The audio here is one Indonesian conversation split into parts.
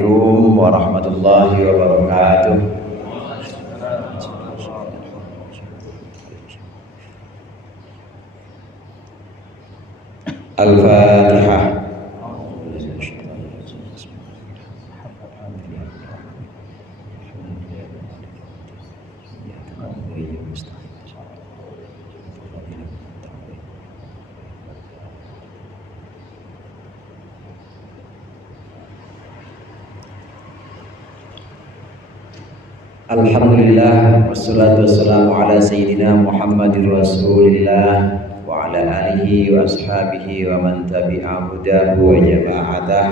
Assalamualaikum warahmatullahi wabarakatuh. Al-Fatihah. Alhamdulillah wassalatu wassalamu ala sayyidina Muhammadir Rasulillah wa ala alihi wa ashabihi wa man tabi'a hudahu wa jama'atah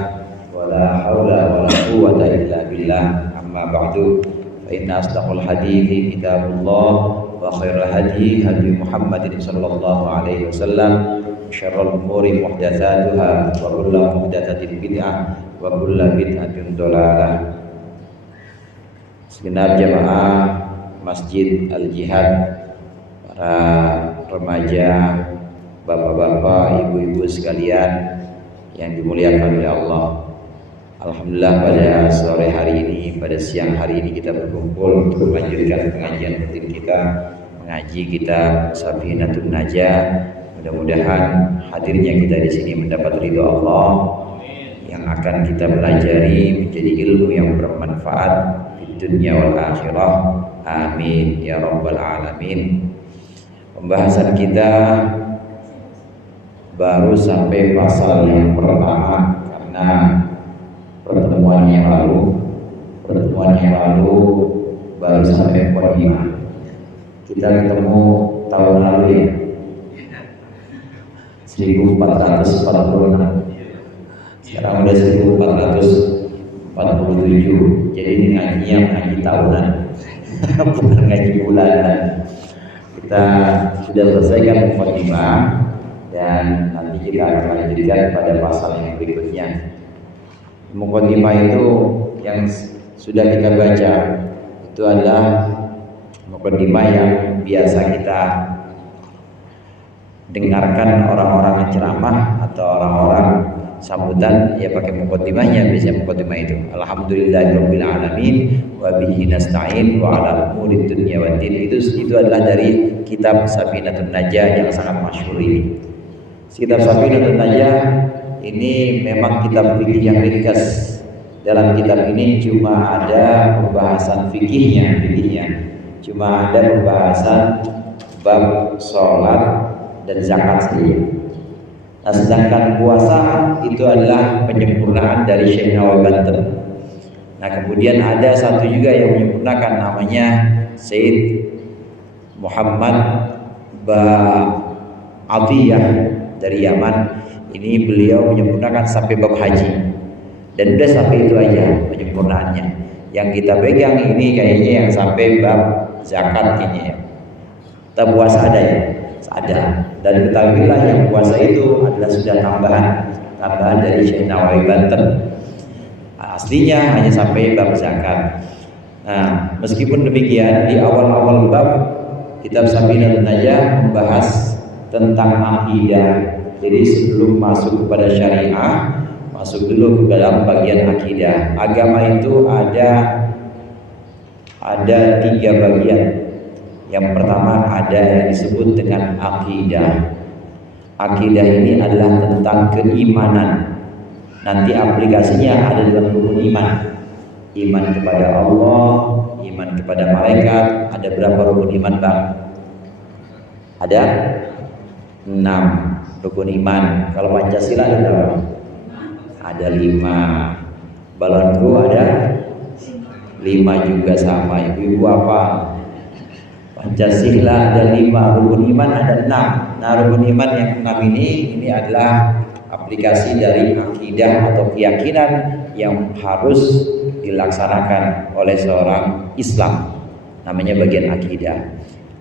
wa la hawla wa la quwwata illa billah. Amma ba'du, fa inna asdaqal hadithi kitabullah wa khairal hadi hadi Muhammadin sallallahu alaihi wasallam, syarrul umuri muhdatsatuha wa kullu muhdatsatin bid'ah wa kullu bid'atin dhalalah. Segenap jamaah Masjid Al-Jihad, para remaja, bapak-bapak, ibu-ibu sekalian yang dimuliakan oleh Allah. Alhamdulillah pada sore hari ini, pada siang hari ini kita berkumpul untuk melanjutkan pengajian rutin kita, mengaji kitab Safinatun Najah. Mudah-mudahan hadirnya kita di sini mendapat ridho Allah, yang akan kita pelajari menjadi ilmu yang bermanfaat dunia wal akhirah. Amin ya rabbal alamin. Pembahasan kita baru sampai pasal yang pertama, karena pertemuan yang lalu baru sampai muqaddimah. Kita ketemu tahun lalu ya, 1446. Sekarang udah 1447. Jadi ini ngajinya ngaji tahunan, bukan ngaji bulanan. Kita sudah selesaikan muqaddimah dan nanti kita akan lanjutkan pada pasal yang berikutnya. Muqaddimah itu yang sudah kita baca itu adalah muqaddimah yang biasa kita dengarkan orang-orang ceramah atau orang-orang sambutan, ya pakai muqaddimahnya. Biasanya muqaddimah itu alhamdulillahirabbil alamin wa bihi nasta'in wa ala umurid dunya waddin. Itu adalah dari kitab Safinatun Najah yang sangat masyhur ini. Kitab Safinatun Najah ini memang kitab fikih yang ringkas. Dalam kitab ini cuma ada pembahasan fikihnya. Cuma ada pembahasan bab salat dan zakat saja. Nah, sedangkan puasa itu adalah penyempurnaan dari Syekh Nawawi Banten. Nah, kemudian ada satu juga yang menyempurnakan, namanya Sayyid Muhammad Atiyah dari Yaman. Ini beliau menyempurnakan sampai bab haji. Dan udah sampai itu aja penyempurnaannya. Yang kita pegang ini kayaknya yang sampai bab zakat kayaknya ya. Kita puasa ada ya? Ada. Dan ketahuilah yang puasa itu adalah sudah tambahan dari Syekh Nawawi Banten. Aslinya hanya sampai bab zakat. Nah, meskipun demikian di awal-awal bab kitab Safinatun Najah membahas tentang akidah. Jadi sebelum masuk kepada syariah, masuk dulu ke dalam bagian akidah. Agama itu ada 3 bagian. Yang pertama ada yang disebut dengan akidah. Akidah ini adalah tentang keimanan. Nanti aplikasinya ada dalam rukun iman. Iman kepada Allah, iman kepada malaikat. Ada berapa rukun iman, Bang? Ada 6 rukun iman. Kalau Pancasila ada berapa? Ada 5. Balonku ada 5 juga sama. Ibu apa? Pancasila ada 5, rukun iman ada 6. Nah, rukun iman yang 6 ini adalah aplikasi dari akidah atau keyakinan yang harus dilaksanakan oleh seorang Islam. Namanya bagian akidah.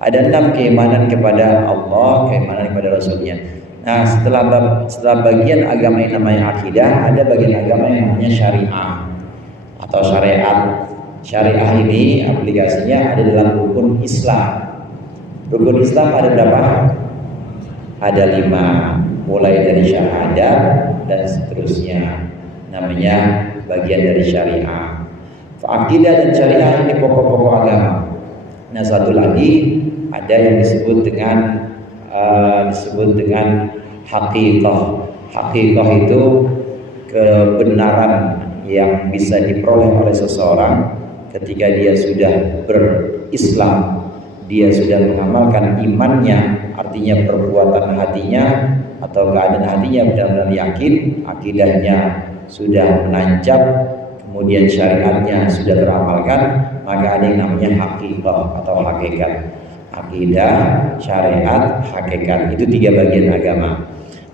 Ada 6 keimanan kepada Allah, keimanan kepada Rasulnya. Nah, setelah bagian agama yang namanya akidah, ada bagian agama yang namanya syariah atau syariat. Syariah ini aplikasinya ada dalam rukun Islam. Rukun Islam ada berapa? Ada 5, mulai dari syahadat dan seterusnya. Namanya bagian dari syariah. Akidah dan syariah ini pokok-pokok agama. Nah, satu lagi ada yang disebut dengan hakikah. Hakikah itu kebenaran yang bisa diperoleh oleh seseorang ketika dia sudah berislam, dia sudah mengamalkan imannya, artinya perbuatan hatinya atau keadaan hatinya benar-benar yakin, akidahnya sudah menancap, kemudian syariatnya sudah teramalkan, maka ada yang namanya hakikah atau hakikat. Akidah, syariat, hakikat, itu 3 bagian agama.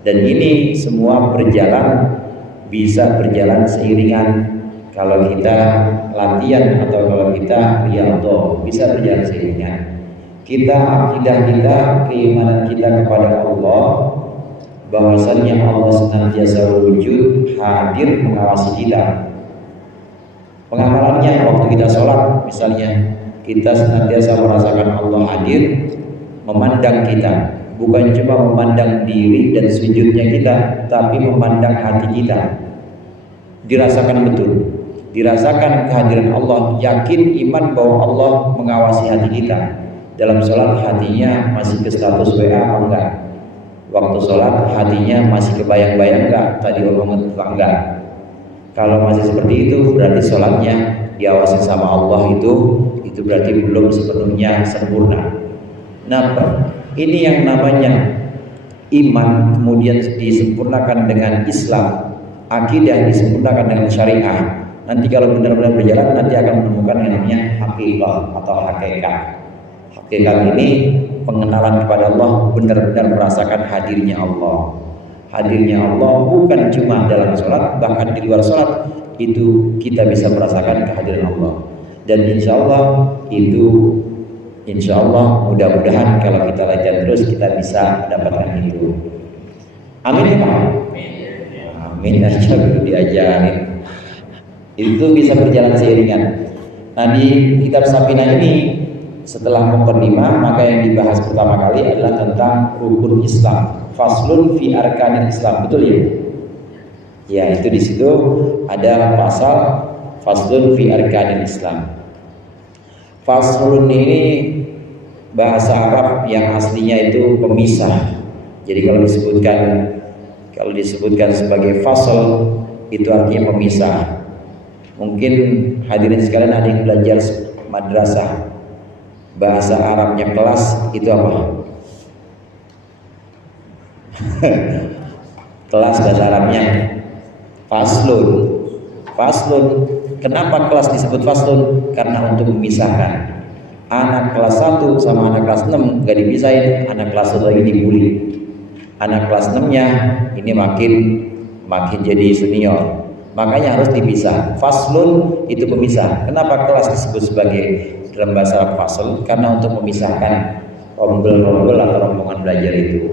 Dan ini semua bisa berjalan seiringan. Kalau kita latihan atau kalau kita riyadhah, bisa berjalan seiringan. Akidah kita, keimanan kita kepada Allah, bahwasannya Allah senantiasa wujud, hadir, mengawasi kita. Pengamalannya waktu kita sholat misalnya, kita senantiasa merasakan Allah hadir, memandang kita, bukan cuma memandang diri dan sujudnya kita, tapi memandang hati kita. Dirasakan betul, dirasakan kehadiran Allah, yakin iman bahwa Allah mengawasi hati kita. Dalam sholat hatinya masih ke status WA apa enggak? Waktu sholat hatinya masih kebayang-bayang enggak? Tadi omongan enggak? Kalau masih seperti itu berarti sholatnya diawasi sama Allah, itu berarti belum sepenuhnya sempurna. Nah, ini yang namanya iman kemudian disempurnakan dengan Islam, akidah disempurnakan dengan syariah. Nanti kalau benar-benar berjalan, nanti akan menemukan yang namanya hakikah atau hakikat. Hakikat ini pengenalan kepada Allah, benar-benar merasakan hadirnya Allah. Hadirnya Allah bukan cuma dalam sholat, bahkan di luar sholat itu kita bisa merasakan kehadiran Allah. Dan insya Allah mudah-mudahan kalau kita latihan terus kita bisa mendapatkan itu. Amin ya Pak? Amin aja dulu diajarin. Itu bisa berjalan seiringan. Nah, di kitab Safinah ini setelah muqaddimah, maka yang dibahas pertama kali adalah tentang rukun Islam. Faslun fi arkanil Islam, betul ya? Ya, itu di situ ada pasal faslun fi arkanil Islam. Faslun ini bahasa Arab yang aslinya itu pemisah. Jadi kalau disebutkan sebagai fasl itu artinya pemisah. Mungkin hadirin sekalian ada yang belajar madrasah, bahasa Arabnya kelas itu apa? Kelas bahasa Arabnya faslun. Faslun. Kenapa kelas disebut faslun? Karena untuk memisahkan anak kelas 1 sama anak kelas 6 gak dipisahin. Anak kelas 1 lagi dibully, anak kelas 6 nya ini makin jadi senior, makanya harus dipisah. Faslun itu pemisah. Kenapa kelas disebut sebagai dalam bahasa Arab fasl? Karena untuk memisahkan rombel-rombel atau rombongan belajar itu.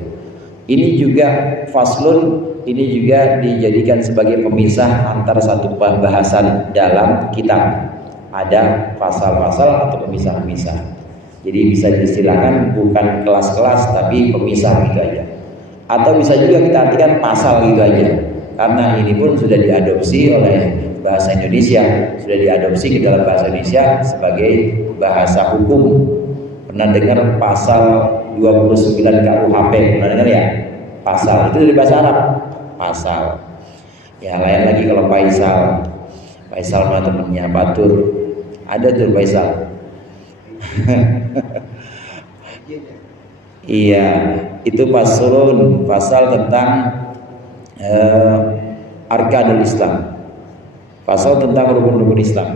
Ini juga faslun, ini juga dijadikan sebagai pemisah antara satu pembahasan dalam kitab. Ada pasal-pasal atau pemisah-pemisah. Jadi bisa diistilahkan bukan kelas-kelas tapi pemisah gitu aja. Atau bisa juga kita artikan pasal gitu aja. Karena ini pun sudah diadopsi oleh bahasa Indonesia, sudah diadopsi ke dalam bahasa Indonesia sebagai bahasa hukum. Pernah dengar pasal 29 KUHP? Pernah dengar ya? Pasal itu dari bahasa Arab. Pasal. Ya, lain lagi kalau Faisal. Faisal mah temennya Batur. Ada tuh Faisal. Iya, itu faslun, pasal tentang arkanul Islam. Pasal tentang rukun-rukun Islam.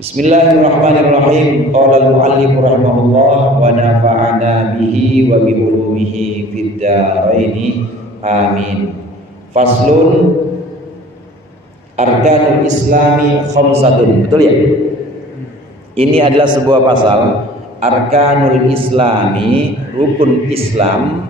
Bismillahirrahmanirrahim. Qala al-muallif rahimahullah wa nafa'ana bihi wa bi ulumihi fid dharain. Amin. Faslun arkanul Islami khamsatun. Betul ya? Ini adalah sebuah pasal arkanul Islami, rukun Islam,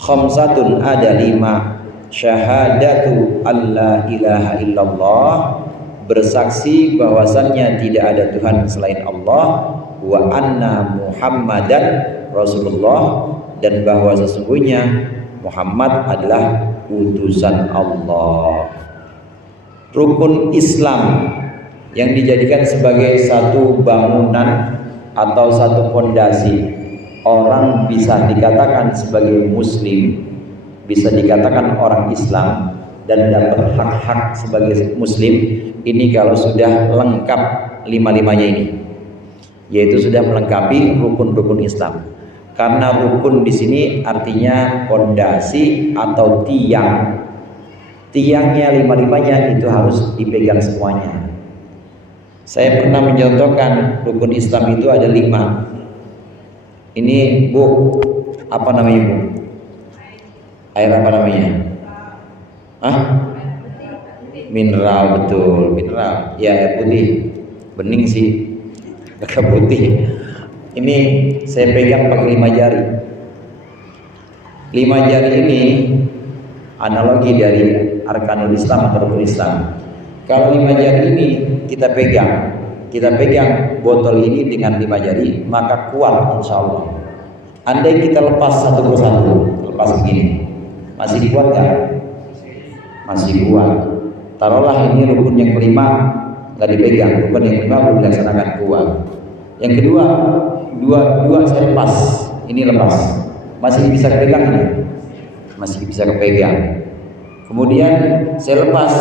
khamsatun ada 5. Syahadatu alla ilaha illallah, bersaksi bahwasannya tidak ada Tuhan selain Allah, wa anna Muhammadan Rasulullah, dan bahwa sesungguhnya Muhammad adalah utusan Allah. Rukun Islam yang dijadikan sebagai satu bangunan atau satu fondasi orang bisa dikatakan sebagai muslim, bisa dikatakan orang Islam dan dapat hak-hak sebagai muslim ini kalau sudah lengkap lima-limanya ini, yaitu sudah melengkapi rukun-rukun Islam. Karena rukun di sini artinya fondasi atau tiang. Tiangnya lima-limanya itu harus dipegang semuanya. Saya pernah mencontohkan rukun Islam itu ada 5. Ini Bu, apa namanya Bu? Air apa namanya? Hah? Mineral, betul, mineral. Ya, air putih. Bening sih, agak putih. Ini saya pegang pakai 5 jari. 5 jari ini analogi dari arkanul Islam atau rukun Islam. Kalau 5 jari ini kita pegang botol ini dengan 5 jari, maka kuat insya Allah. Andai kita lepas satu persatu, lepas begini, masih kuat nggak? Masih kuat. Taruhlah ini rukun yang kelima nggak dipegang, rukun yang kelima belum dilaksanakan, kuat. Yang kedua, dua saya lepas, ini lepas, masih bisa kepegang ini, masih bisa kepegang. Kemudian saya lepas,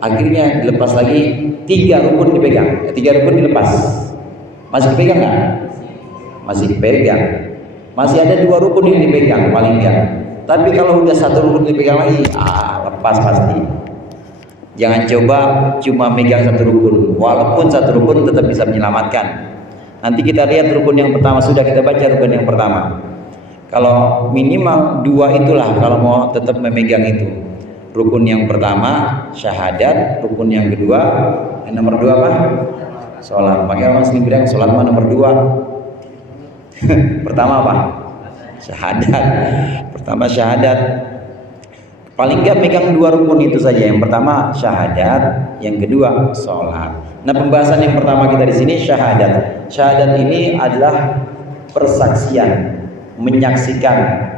akhirnya dilepas lagi, 3 rukun dipegang, 3 rukun dilepas, masih dipegang nggak? Masih dipegang. Masih ada 2 rukun yang dipegang paling enggak. Tapi kalau udah 1 rukun dipegang lagi, lepas pasti. Jangan coba cuma megang 1 rukun, walaupun 1 rukun tetap bisa menyelamatkan. Nanti kita lihat rukun yang pertama, sudah kita baca rukun yang pertama. Kalau minimal 2 itulah kalau mau tetap memegang itu. Rukun yang pertama syahadat, rukun yang kedua, yang nomor 2 apa? Sholat. Makanya orang sering bilang sholat mah nomor 2. Pertama apa? Syahadat. Pertama syahadat. Paling enggak pegang 2 rukun itu saja. Yang pertama syahadat, yang kedua sholat. Nah, pembahasan yang pertama kita di sini syahadat. Syahadat ini adalah persaksian, menyaksikan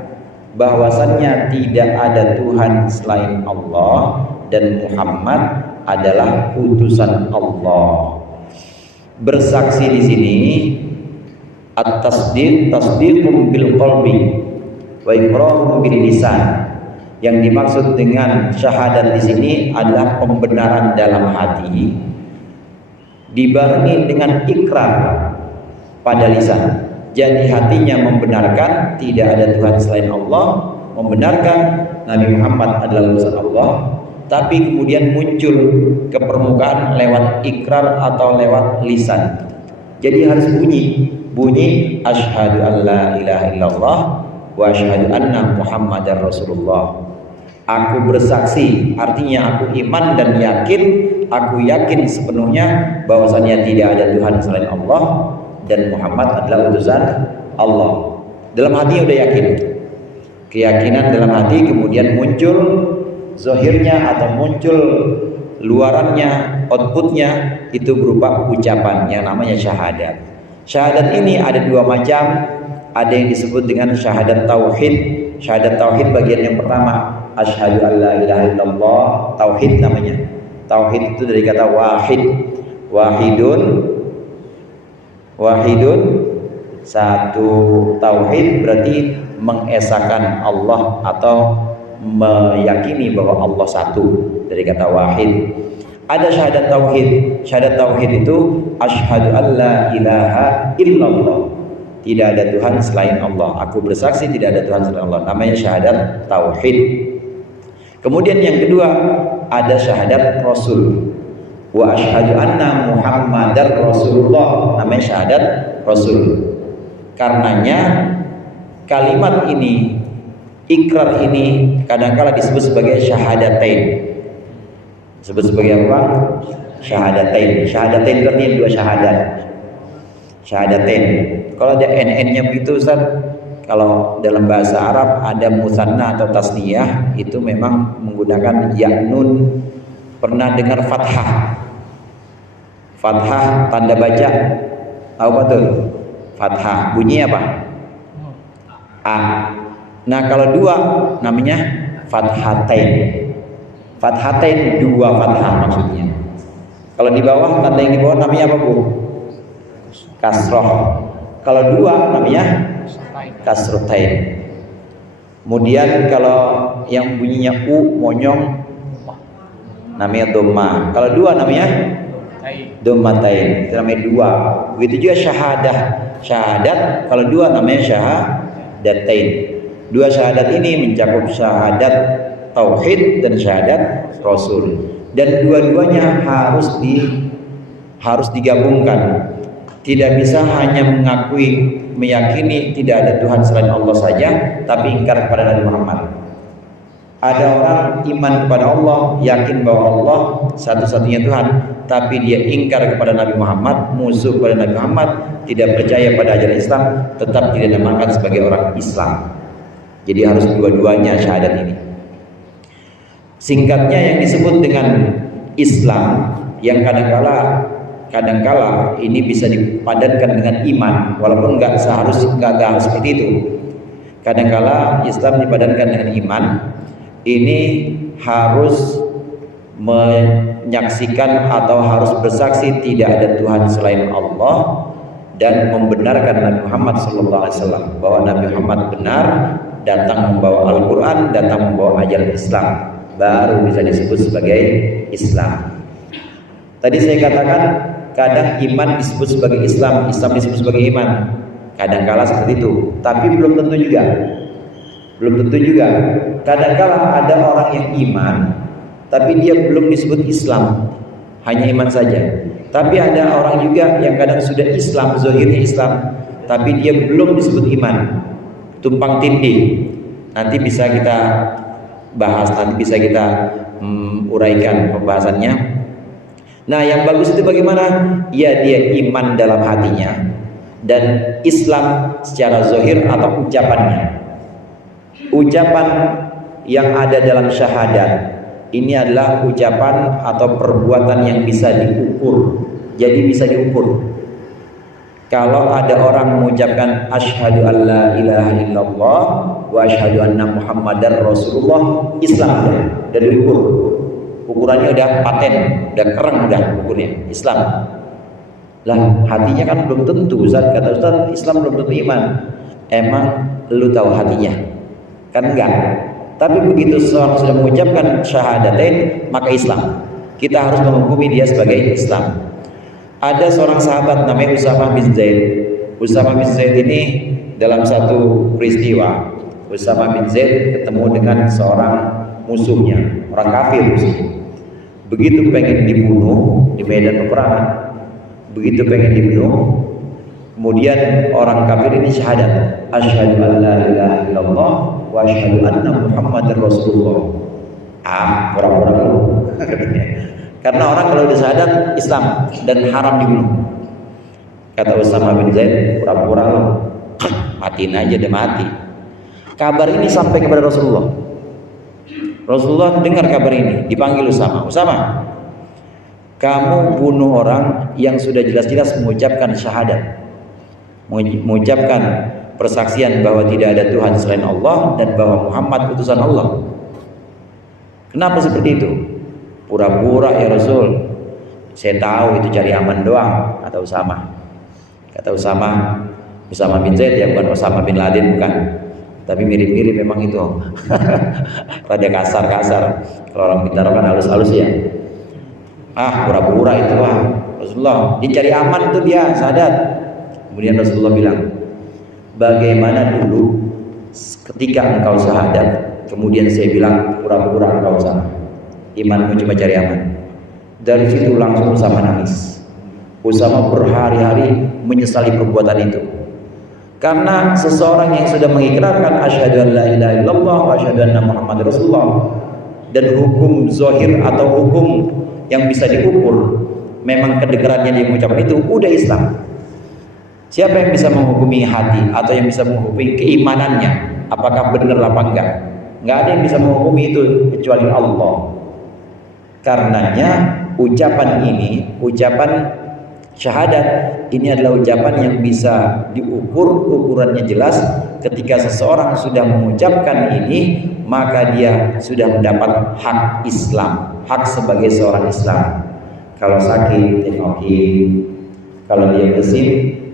bahwasannya tidak ada Tuhan selain Allah dan Muhammad adalah utusan Allah. Bersaksi di sini tasdiqum bil qalbi wa iqrarun bil lisan. Yang dimaksud dengan syahadat di sini adalah pembenaran dalam hati dibarengi dengan ikrar pada lisan. Jadi hatinya membenarkan tidak ada Tuhan selain Allah, membenarkan Nabi Muhammad adalah utusan Allah, tapi kemudian muncul ke permukaan lewat ikrar atau lewat lisan. Jadi harus bunyi asyhadu an la ilaha illallah wa asyhadu anna Muhammadar Rasulullah. Aku bersaksi, artinya aku iman dan yakin, aku yakin sepenuhnya bahwasannya tidak ada Tuhan selain Allah dan Muhammad adalah utusan Allah. Dalam hati udah yakin. Keyakinan dalam hati kemudian muncul zahirnya atau muncul luarannya, outputnya itu berupa ucapan yang namanya syahadat. Syahadat ini ada 2 macam. Ada yang disebut dengan syahadat tauhid. Syahadat tauhid bagian yang pertama, asyhadu an la ilaha illallah, tauhid namanya. Tauhid itu dari kata wahid. Wahidun, satu. Tauhid berarti mengesahkan Allah atau meyakini bahwa Allah satu, dari kata wahid. Ada syahadat tauhid. Syahadat tauhid itu asyhadu an la ilaha illallah, tidak ada Tuhan selain Allah. Aku bersaksi tidak ada Tuhan selain Allah. Namanya syahadat tauhid. Kemudian yang kedua ada syahadat Rasul. Wa asyhadu anna Muhammadar Rasulullah, namanya syahadat Rasul. Karenanya kalimat ini, ikrar ini kadang-kala disebut sebagai syahadatain. Disebut sebagai apa? Syahadatain. Syahadatain itu artinya 2 syahadat. Syahadatain. Kalau ada NN-nya begitu Ustaz, kalau dalam bahasa Arab ada musanna atau tasniyah itu memang menggunakan ya nun. Pernah dengar fathah? Fathah tanda baca, tahu apa tuh? Fathah bunyinya apa? A. Nah kalau 2 namanya fathatain. Fathatain, dua fathah maksudnya. Kalau di bawah, tanda yang di bawah namanya apa Bu? Kasroh. Kalau dua namanya kasrotain. Kemudian kalau yang bunyinya U monyong namanya dhamma. Kalau dua namanya dhammatain. Itu namanya dua. Begitu juga syahadah. Syahadat kalau dua namanya syahadatain. Dua syahadat ini mencakup syahadat tauhid dan syahadat rasul. Dan dua-duanya harus digabungkan. Tidak bisa hanya meyakini tidak ada Tuhan selain Allah saja, tapi ingkar kepada Nabi Muhammad. Ada orang iman kepada Allah, yakin bahwa Allah satu-satunya Tuhan, tapi dia ingkar kepada Nabi Muhammad, musuh kepada Nabi Muhammad, tidak percaya pada ajaran Islam, tetap tidak dinamakan sebagai orang Islam. Jadi harus dua-duanya syahadat ini. Singkatnya yang disebut dengan Islam, yang kadangkala ini bisa dipadankan dengan iman, walaupun nggak harus seperti itu. Kadangkala Islam dipadankan dengan iman, ini harus menyaksikan atau harus bersaksi tidak ada Tuhan selain Allah dan membenarkan Nabi Muhammad SAW bahwa Nabi Muhammad benar, datang membawa Al-Quran, datang membawa ajaran Islam, baru bisa disebut sebagai Islam. Tadi saya katakan kadang iman disebut sebagai Islam, Islam disebut sebagai iman. Kadangkala seperti itu, tapi belum tentu juga. Kadangkala ada orang yang iman, tapi dia belum disebut Islam, hanya iman saja. Tapi ada orang juga yang kadang sudah Islam, zahirnya Islam, tapi dia belum disebut iman, tumpang tindih. Nanti bisa kita bahas, nanti bisa kita uraikan pembahasannya. Nah, yang bagus itu bagaimana? Ya, dia iman dalam hatinya dan Islam secara zahir atau ucapannya. Ucapan yang ada dalam syahadat ini adalah ucapan atau perbuatan yang bisa diukur. Jadi bisa diukur. Kalau ada orang mengucapkan asyhadu an la ilaha illallah wa asyhadu anna muhammadar rasulullah, Islam dan diukur. Ukurannya udah paten, udah keren, udah ukurnya Islam. Lah hatinya kan belum tentu. Ustaz, kata Ustaz, Islam belum tentu iman. Emang lu tahu hatinya? Kan enggak. Tapi begitu seorang sudah mengucapkan syahadatain, maka Islam. Kita harus menghukumi dia sebagai Islam. Ada seorang sahabat namanya Usamah bin Zaid. Usamah bin Zaid ini dalam satu peristiwa, Usamah bin Zaid ketemu dengan seorang musuhnya, orang kafir. Begitu pengen dibunuh di medan peperangan, kemudian orang kafir ini syahadat, asyhadu an la ilaha illallah wa asyhadu anna muhammadar rasulullah. Pura-pura lu. Karena orang kalau udah syahadat Islam dan haram dibunuh. Kata Usamah bin Zaid, pura-pura lu. Matiin aja, dia mati. Kabar ini sampai kepada Rasulullah. Rasulullah dengar kabar ini, dipanggil Usamah, kamu bunuh orang yang sudah jelas-jelas mengucapkan syahadat, mengucapkan persaksian bahwa tidak ada Tuhan selain Allah dan bahwa Muhammad utusan Allah. Kenapa seperti itu? Pura-pura ya Rasul, saya tahu itu cari aman doang. Kata Usamah bin Zaid, ya bukan Usamah bin Laden, bukan. Tapi mirip-mirip memang itu. Rada kasar-kasar. Kalau orang Bintaro kan halus-halus ya. Pura-pura itu Rasulullah, dia cari aman tuh dia syahadat. Kemudian Rasulullah bilang, bagaimana dulu ketika engkau syahadat, kemudian saya bilang pura-pura engkau sama, imanmu cuma cari aman. Dari situ langsung Usamah nangis. Usamah berhari-hari menyesali perbuatan itu. Karena seseorang yang sudah mengikrarkan asyhadu an la ilaha illallah wa asyhadu anna muhammadar rasulullah, dan hukum zahir atau hukum yang bisa diukur memang kedengarannya dia mengucapkan itu, udah Islam. Siapa yang bisa menghukumi hati atau yang bisa menghukumi keimanannya apakah benar apa enggak? Enggak ada yang bisa menghukumi itu kecuali Allah. Karenanya ucapan ini, ucapan Syahadat ini adalah ucapan yang bisa diukur, ukurannya jelas. Ketika seseorang sudah mengucapkan ini, maka dia sudah mendapat hak Islam, hak sebagai seorang Islam. Kalau sakit, tengokin. Kalau dia bersin,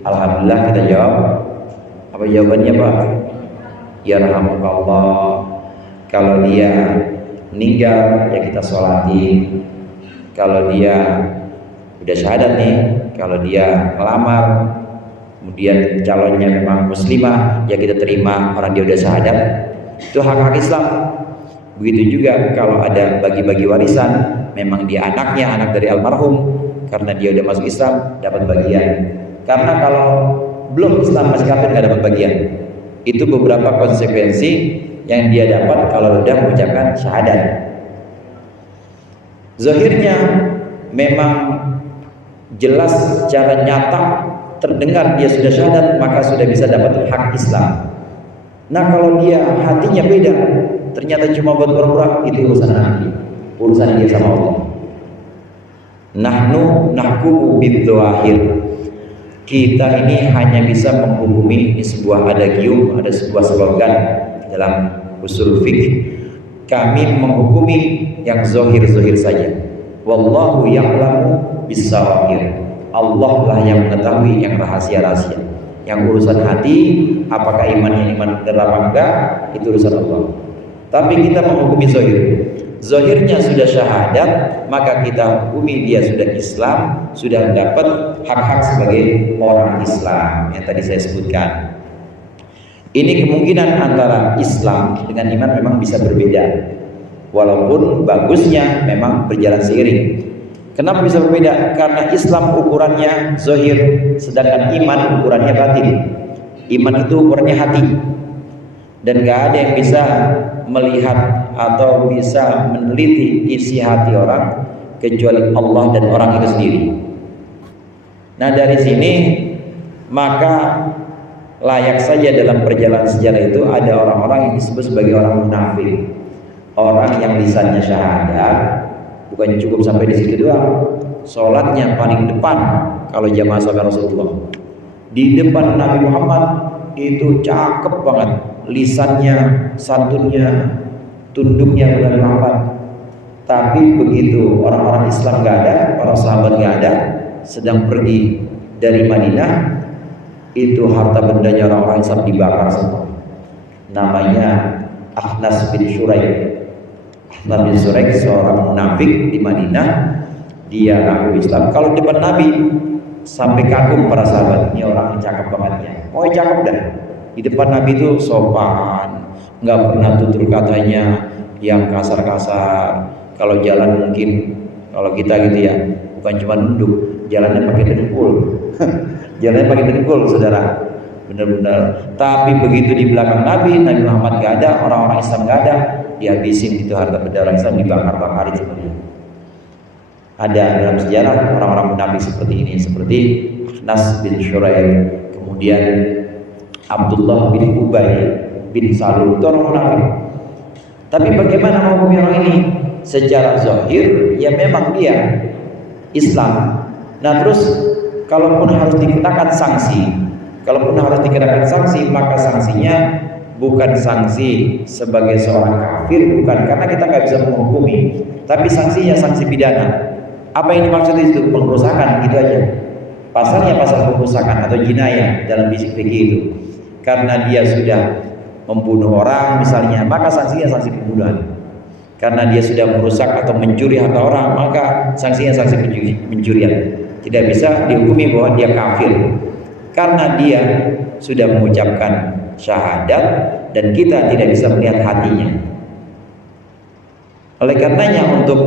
alhamdulillah kita jawab. Apa jawabannya Pak? Yarhamukallah. Kalau dia meninggal, ya kita sholatin. Kalau dia udah syahadat nih, kalau dia melamar, kemudian calonnya memang muslimah, ya kita terima orang dia udah syahadat. Itu hak-hak Islam. Begitu juga kalau ada bagi-bagi warisan, memang dia anaknya, anak dari almarhum, karena dia udah masuk Islam, dapat bagian. Karena kalau belum Islam masih kafir nggak dapat bagian. Itu beberapa konsekuensi yang dia dapat kalau udah mengucapkan syahadat. Zahirnya memang jelas secara nyata terdengar dia sudah syahadat, maka sudah bisa dapat hak Islam. Nah kalau dia hatinya beda, ternyata cuma buat pura-pura, itu urusan hati, urusan dia sama Allah. Nahnu nahkumu bidzawahir. Kita ini hanya bisa menghukumi, ini sebuah adagium, ada sebuah slogan dalam usul fikih. Kami menghukumi yang zahir-zahir saja. Wallahu ya'lamu bis-sarair. Allah lah yang mengetahui yang rahasia-rahasia. Yang urusan hati, apakah imannya iman benar apa enggak, itu urusan Allah. Tapi kita menghukumi zahir. Zahirnya sudah syahadat, maka kita hukumi dia sudah Islam, sudah dapat hak-hak sebagai orang Islam yang tadi saya sebutkan. Ini kemungkinan antara Islam dengan iman memang bisa berbeda. Walaupun bagusnya memang berjalan seiring. Kenapa bisa berbeda? Karena Islam ukurannya zahir, sedangkan iman ukurannya batin. Iman itu ukurannya hati. Dan gak ada yang bisa melihat atau bisa meneliti isi hati orang kecuali Allah dan orang itu sendiri. Nah dari sini maka layak saja dalam perjalanan sejarah itu ada orang-orang yang disebut sebagai orang munafik, orang yang lisannya syahadat, bukan cukup sampai di situ doang, sholatnya paling depan kalau jamaah sahabat Rasulullah, di depan Nabi Muhammad itu cakep banget, lisannya, santunnya, tunduknya Nabi Muhammad. Tapi begitu orang-orang Islam gak ada, orang sahabat gak ada, sedang pergi dari Madinah, itu harta bendanya orang-orang Islam dibakar semua. Namanya Akhnas bin Syuraik. Akhnas bin Syuraik seorang munafik di Madinah, dia ngaku Islam. Kalau di depan Nabi sampai kagum para sahabat, ini orang yang cakep banget ya. Oh cakep dah. Di depan Nabi itu sopan, nggak pernah tutur katanya yang kasar-kasar. Kalau jalan mungkin kalau kita gitu ya, bukan cuma nunduk, jalannya pakai dengkul. Jalannya pakai dengkul, saudara. Benar-benar. Tapi begitu di belakang Nabi Muhammad gak ada, orang-orang Islam gak ada, dihabisin itu harta benda orang Islam, dibakar-bakarin seperti itu. Ada dalam sejarah orang-orang munafik seperti ini, seperti Akhnas bin Syuraik, kemudian Abdullah bin Ubay bin Salul, itu orang munafik. Tapi bagaimana menghukumi orang ini? Secara zahir ya memang dia Islam. Nah terus kalaupun harus dikenakan sanksi, maka sanksinya bukan sanksi sebagai seorang kafir, bukan, karena kita nggak bisa menghukumi, tapi sanksinya sanksi pidana. Apa yang dimaksud itu? Pengrusakan, gitu aja. Pasalnya pasal pengrusakan atau jinayah dalam fisik fikih itu. Karena dia sudah membunuh orang misalnya, maka sanksinya sanksi pembunuhan. Karena dia sudah merusak atau mencuri harta orang, maka sanksinya sanksi pencurian. Tidak bisa dihukumi bahwa dia kafir, karena dia sudah mengucapkan syahadat dan kita tidak bisa melihat hatinya. Oleh karenanya untuk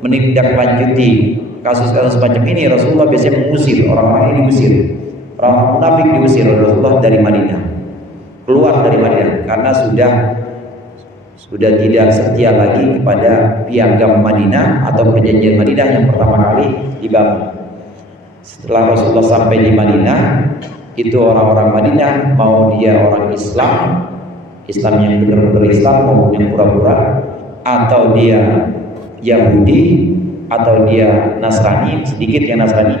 menindaklanjuti kasus-kasus semacam ini, Rasulullah biasanya mengusir orang-orang ini, diusir. Orang munafik diusir oleh Rasulullah dari Madinah, keluar dari Madinah, karena sudah tidak setia lagi kepada piagam Madinah atau perjanjian Madinah yang pertama kali dibangun. Setelah Rasulullah sampai di Madinah, itu orang-orang Madinah, mau dia orang Islam yang benar-benar Islam maupun yang pura-pura, atau dia Yahudi, atau dia Nasrani, sedikit yang Nasrani,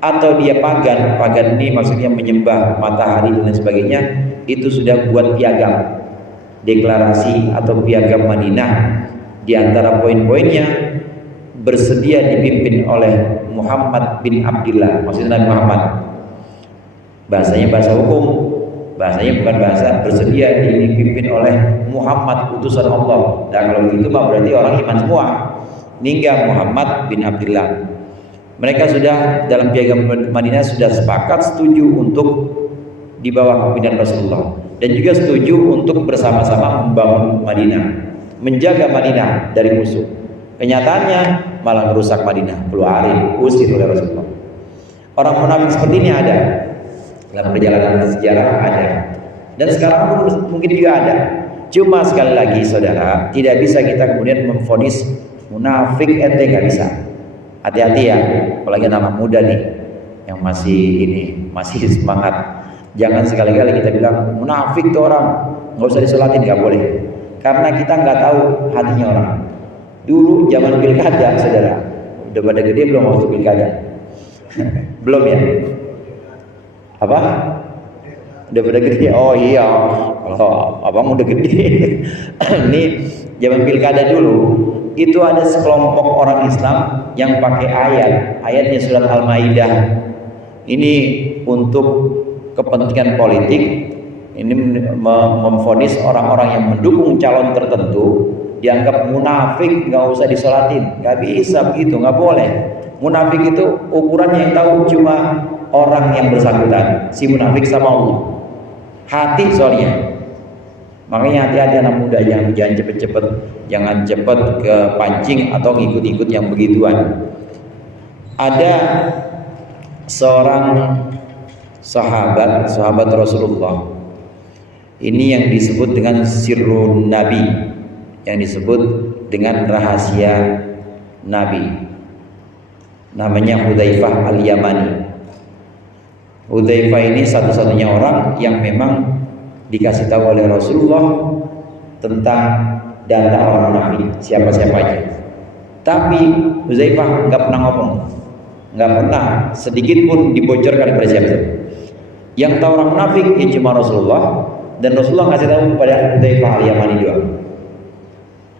atau dia pagan. Pagan ini maksudnya menyembah matahari dan lain sebagainya, itu sudah buat piagam, deklarasi atau piagam Madinah. Di antara poin-poinnya, bersedia dipimpin oleh Muhammad bin Abdullah, maksudnya Nabi Muhammad. Bahasanya bahasa hukum, bahasanya bukan bahasa, bersedia dipimpin oleh Muhammad utusan Allah. Dan kalau begitu mah berarti orang iman semua. Hingga Muhammad bin Abdullah, mereka sudah dalam piagam Madinah sudah sepakat setuju untuk di bawah kepemimpinan Rasulullah, dan juga setuju untuk bersama-sama membangun Madinah, menjaga Madinah dari musuh. Kenyataannya malah merusak Madinah, keluarin, usir oleh Rasulullah. Orang munafik seperti ini ada dalam perjalanan sejarah, ada, dan sekarang pun mungkin juga ada. Cuma sekali lagi saudara, tidak bisa kita kemudian memvonis munafik ente, nggak bisa. Hati-hati ya, apalagi anak muda nih yang masih semangat. Jangan sekali-kali kita bilang munafik tuh orang, nggak usah disolatin, nggak boleh. Karena kita nggak tahu hatinya orang. Dulu zaman pilkada, saudara, udah pada gede belum waktu pilkada? Belum ya? Apa? Udah pada gede? Oh iya, kalau abang udah gede. Ini zaman pilkada dulu, itu ada sekelompok orang Islam yang pakai ayatnya surat Al-Maidah. Ini untuk kepentingan politik, ini memvonis orang-orang yang mendukung calon tertentu dianggap munafik, nggak usah disolatin. Nggak bisa begitu, nggak boleh. Munafik itu ukurannya yang tahu cuma orang yang bersangkutan, si munafik sama Allah. Hati soalnya. Makanya hati-hati anak muda, jangan cepet-cepet, jangan cepet ke pancing atau ngikut-ngikut yang begituan. Ada seorang sahabat Rasulullah. Ini yang disebut dengan sirrun Nabi, yang disebut dengan rahasia Nabi. Namanya Hudzaifah Al-Yamani. Hudzaifah ini satu-satunya orang yang memang dikasih tahu oleh Rasulullah tentang data orang munafik, siapa-siapanya. Tapi Hudzaifah nggak pernah ngomong, nggak pernah sedikit pun dibocorkan kepada siapa. Yang tahu orang munafik ya cuma Rasulullah, dan Rasulullah ngasih tahu kepada Hudzaifah Al-Yamani doang.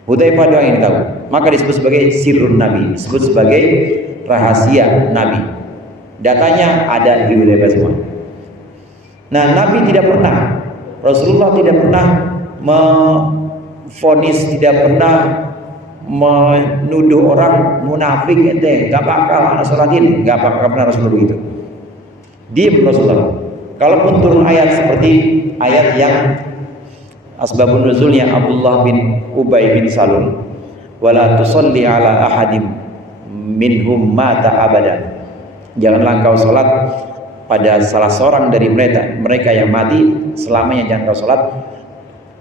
Hudzaifah doang yang tahu. Maka disebut sebagai sirrun Nabi, disebut sebagai rahasia Nabi. Datanya ada di Hudzaifah semua. Nah, Nabi tidak pernah, Rasulullah tidak pernah memvonis, tidak pernah menuduh orang munafik, ente nggak bakal anak sholatin, nggak pernah Rasulullah begitu. Diam Rasulullah. Kalaupun turun ayat seperti ayat yang asbabun nuzulnya Abdullah bin Ubay bin Salul, wala tusalli ala ahadim minhum mata abada, janganlah engkau sholat pada salah seorang dari mereka yang mati selamanya, jangan kau sholat,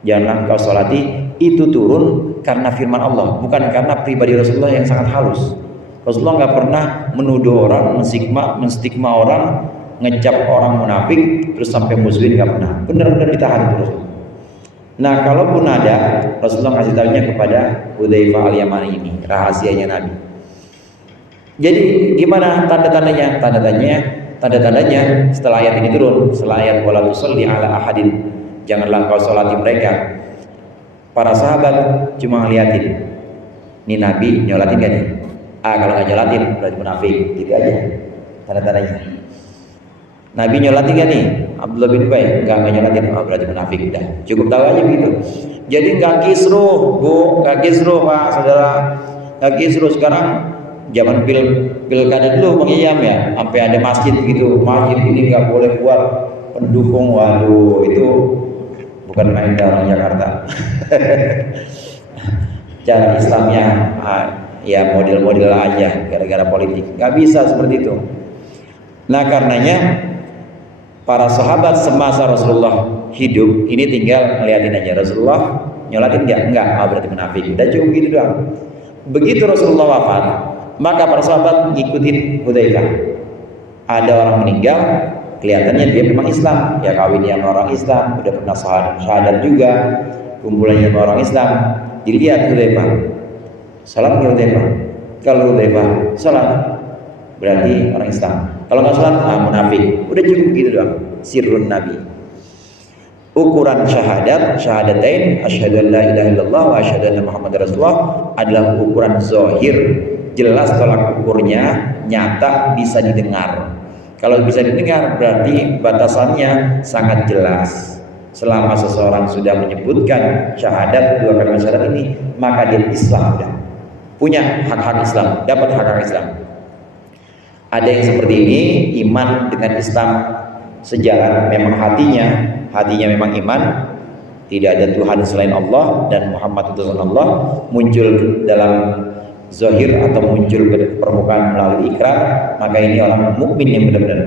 janganlah kau sholati. Itu turun karena firman Allah, bukan karena pribadi Rasulullah yang sangat halus. Rasulullah nggak pernah menuduh orang, menstigma orang, ngecap orang munafik terus sampai muslim, nggak pernah. Benar-benar ditahan terus. Nah, kalaupun ada, Rasulullah kasih tahunya kepada Hudzaifah Al-Yamani ini, rahasianya Nabi. Jadi gimana tanda-tandanya? Tanda-tandanya setelah ayat ini turun, setelah ayat wala tusalli ala ahadin, janganlah kau sholati mereka. Para sahabat cuma ngeliatin, ini Nabi nyolatin gak nih? Kalau nggak nyolatin berarti munafik, gitu aja tanda-tandanya. Nabi nyolatin gak nih? Abdullah bin Ubay nggak nyolatin, berarti munafik. Udah cukup tahu aja begitu. Jadi nggak kisruh, Bu, nggak kisruh Pak, saudara, nggak kisruh. Sekarang zaman pilkada dulu Bang Iyam ya, sampai ada masjid gitu, masjid ini nggak boleh buat pendukung. Waduh, itu bukan main orang Jakarta. Cara Islamnya ya model-model aja, gara-gara politik, nggak bisa seperti itu. Nah, karenanya para sahabat semasa Rasulullah hidup ini tinggal ngeliatin aja, Rasulullah nyolatin enggak, berarti munafik. Dan cukup gitu doang. Begitu Rasulullah wafat, maka para sahabat ngikutin Hudzaifah. Ada orang meninggal, kelihatannya dia memang Islam, ya kawinnya sama orang Islam, udah pernah syahadat juga, kumpulannya sama orang Islam. Dilihat Hudzaifah, salat nggak Hudzaifah? Kalau Hudzaifah salat, berarti orang Islam. Kalau nggak sholat, munafik. Udah cukup gitu doang. Sirrun Nabi. Ukuran syahadatain, asyhadu an la ilaha illallah wa asyhadu anna muhammadar rasulullah adalah ukuran zahir, jelas tolak ukurnya, nyata, bisa didengar. Kalau bisa didengar berarti batasannya sangat jelas. Selama seseorang sudah menyebutkan syahadat, dua kalimat syahadat ini, maka dia Islam, udah punya hak-hak Islam, dapat hak-hak Islam. Ada yang seperti ini, iman dengan Islam sejalan, memang hatinya memang iman, tidak ada Tuhan selain Allah dan Muhammad utusan Allah, muncul dalam zahir atau muncul ke permukaan melalui ikrar, maka ini orang mukmin yang benar-benar.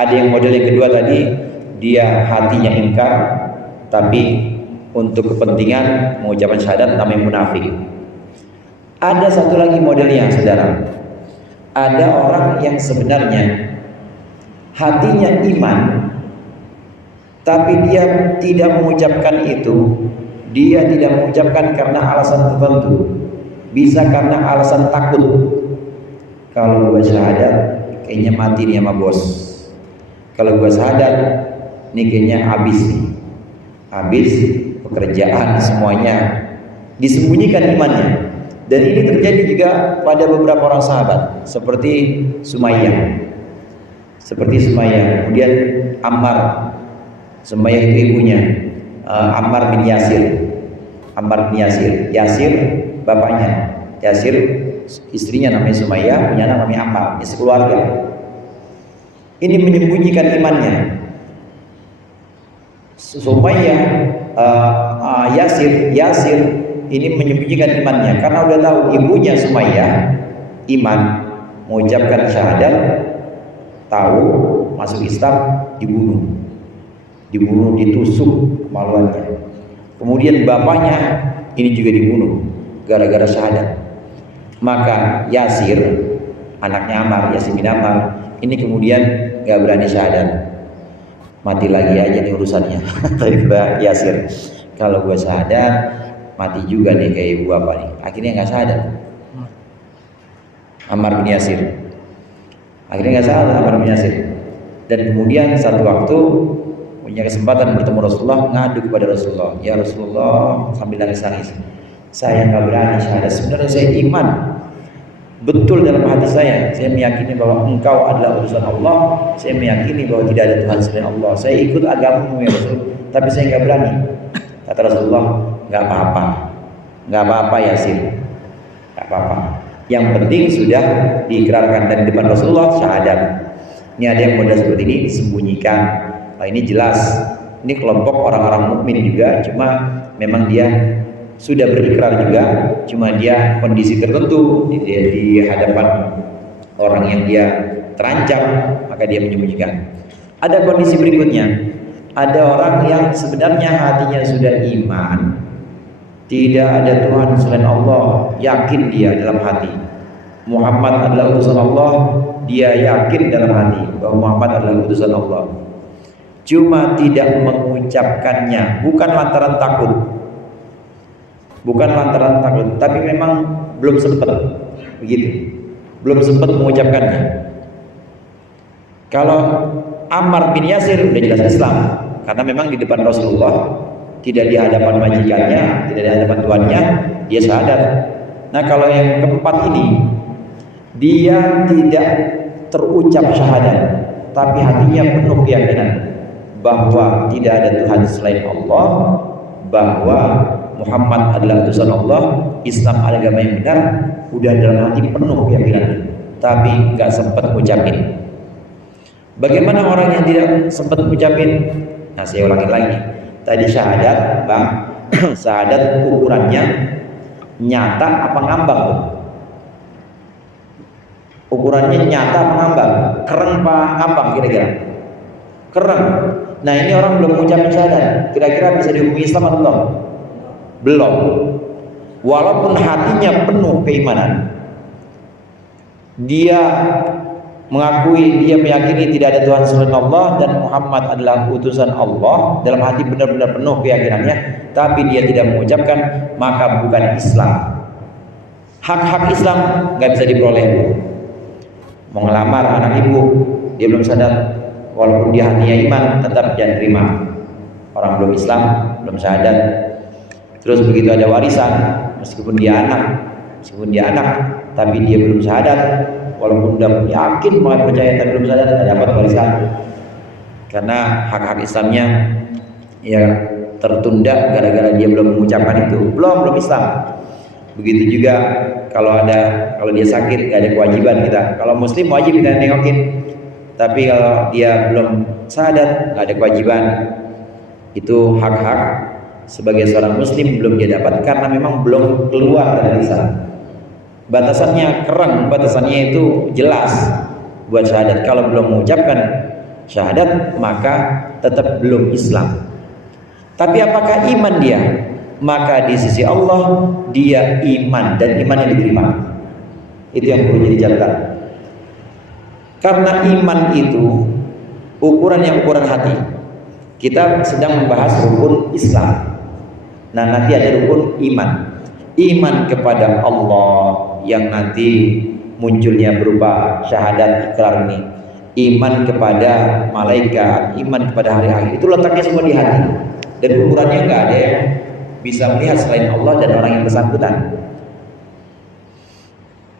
Ada yang model yang kedua tadi, dia hatinya ingkar, tapi untuk kepentingan mengucapkan syahadat namanya munafik. Ada satu lagi modelnya, saudara. Ada orang yang sebenarnya hatinya iman, tapi dia tidak mengucapkan itu. Dia tidak mengucapkan karena alasan tertentu. Bisa karena alasan takut. Kalau gua syahadat, kayaknya mati nih sama bos. Kalau gua syahadat, ini kayaknya habis pekerjaan semuanya. Disembunyikan imannya. Dan ini terjadi juga pada beberapa orang sahabat, seperti Sumayyah. Kemudian Ammar. Sumayyah itu ibunya, Ammar bin Yasir. Yasir bapaknya. Yasir istrinya namanya Sumayyah, punya anak namanya Ammar, ini sekeluarga. Ini menyembunyikan imannya. Sumayyah, Yasir ini menyembunyikan imannya karena udah tahu ibunya Sumayyah iman, mengucapkan syahadat, tahu masuk Islam, dibunuh, ditusuk kemaluannya. Kemudian bapaknya ini juga dibunuh gara-gara syahadat. Maka Yasir, anaknya Ammar, Yasir bin Ammar, ini kemudian gak berani syahadat. Mati lagi aja nih urusannya. Tapi Yasir, kalau gue syahadat mati juga nih kayak ibu bapak nih. Akhirnya nggak syahadat. Ammar bin Yasir. Akhirnya nggak syahadat Ammar bin Yasir. Dan kemudian satu waktu punya kesempatan bertemu Rasulullah, ngadu kepada Rasulullah, ya Rasulullah, sambil nangis-nangis, saya nggak berani syahadat. Sebenarnya saya iman betul dalam hati saya meyakini bahwa engkau adalah utusan Allah, saya meyakini bahwa tidak ada Tuhan selain Allah, saya ikut agamamu ya Rasul, tapi saya nggak berani. Kata Rasulullah, nggak apa-apa Yasir, nggak apa-apa. Yang penting sudah diikrarkan dan di depan Rasulullah syahadat. Ini ada yang model seperti ini disembunyikan. Nah, ini jelas, ini kelompok orang-orang mukmin juga, cuma memang dia sudah berikrar juga, cuma dia kondisi tertentu di hadapan orang yang dia terancam, maka dia menyembunyikan. Ada kondisi berikutnya. Ada orang yang sebenarnya hatinya sudah iman, tidak ada Tuhan selain Allah, yakin dia dalam hati Muhammad adalah utusan Allah, dia yakin dalam hati bahwa Muhammad adalah utusan Allah, cuma tidak mengucapkannya, bukan lantaran takut, tapi memang belum sempat begitu, belum sempat mengucapkannya. Kalau Ammar bin Yasir udah jelas Islam, karena memang di depan Rasulullah, tidak di hadapan majikannya, tidak di hadapan tuannya, dia syahadat. Nah, kalau yang keempat ini, dia tidak terucap syahadat, tapi hatinya penuh keyakinan bahwa tidak ada Tuhan selain Allah, bahwa Muhammad adalah utusan Allah, Islam agama yang benar, udah dalam hati penuh keyakinan, tapi nggak sempat ngucapin. Bagaimana orang yang tidak sempat ngucapin? Nah, saya ulangi lagi. Tadi syahadat, Bang, syahadat ukurannya nyata apa ngambang tuh? Ukurannya nyata apa ngambang? Kereng apa ngambang kira-kira? Kereng. Nah, ini orang belum mengucapkan syahadat. Kira-kira bisa dihukumi Islam atau belum? Belum. Walaupun hatinya penuh keimanan, dia mengakui, dia meyakini tidak ada Tuhan selain Allah dan Muhammad adalah utusan Allah, dalam hati benar-benar penuh keyakinannya, tapi dia tidak mengucapkan, maka bukan Islam. Hak-hak Islam nggak bisa diperoleh. Mau ngelamar anak ibu, dia belum sadar, walaupun dia hatinya iman tetap jangan terima. Orang belum Islam, belum syahadat. Terus begitu ada warisan, meskipun dia anak, tapi dia belum syahadat, walaupun udah yakin banget percaya tapi belum syahadat, tidak dapat warisan. Karena hak-hak Islamnya ya tertunda gara-gara dia belum mengucapkan itu, belum Islam. Begitu juga kalau dia sakit nggak ada kewajiban kita. Kalau muslim wajib kita nengokin, tapi kalau dia belum syahadat nggak ada kewajiban. Itu hak-hak sebagai seorang muslim belum dia dapat karena memang belum keluar dari Islam. Batasannya keren, batasannya itu jelas buat syahadat. Kalau belum mengucapkan syahadat maka tetap belum Islam. Tapi apakah iman dia? Maka di sisi Allah dia iman dan iman yang diterima. Itu yang perlu jadi catatan. Karena iman itu ukuran hati. Kita sedang membahas rukun Islam. Nah, nanti ada rukun iman. Iman kepada Allah yang nanti munculnya berupa syahadat ikrar ini. Iman kepada malaikat, iman kepada hari akhir. Itu letaknya semua di hati. Dan ukurannya nggak ada yang bisa melihat selain Allah dan orang yang bersangkutan.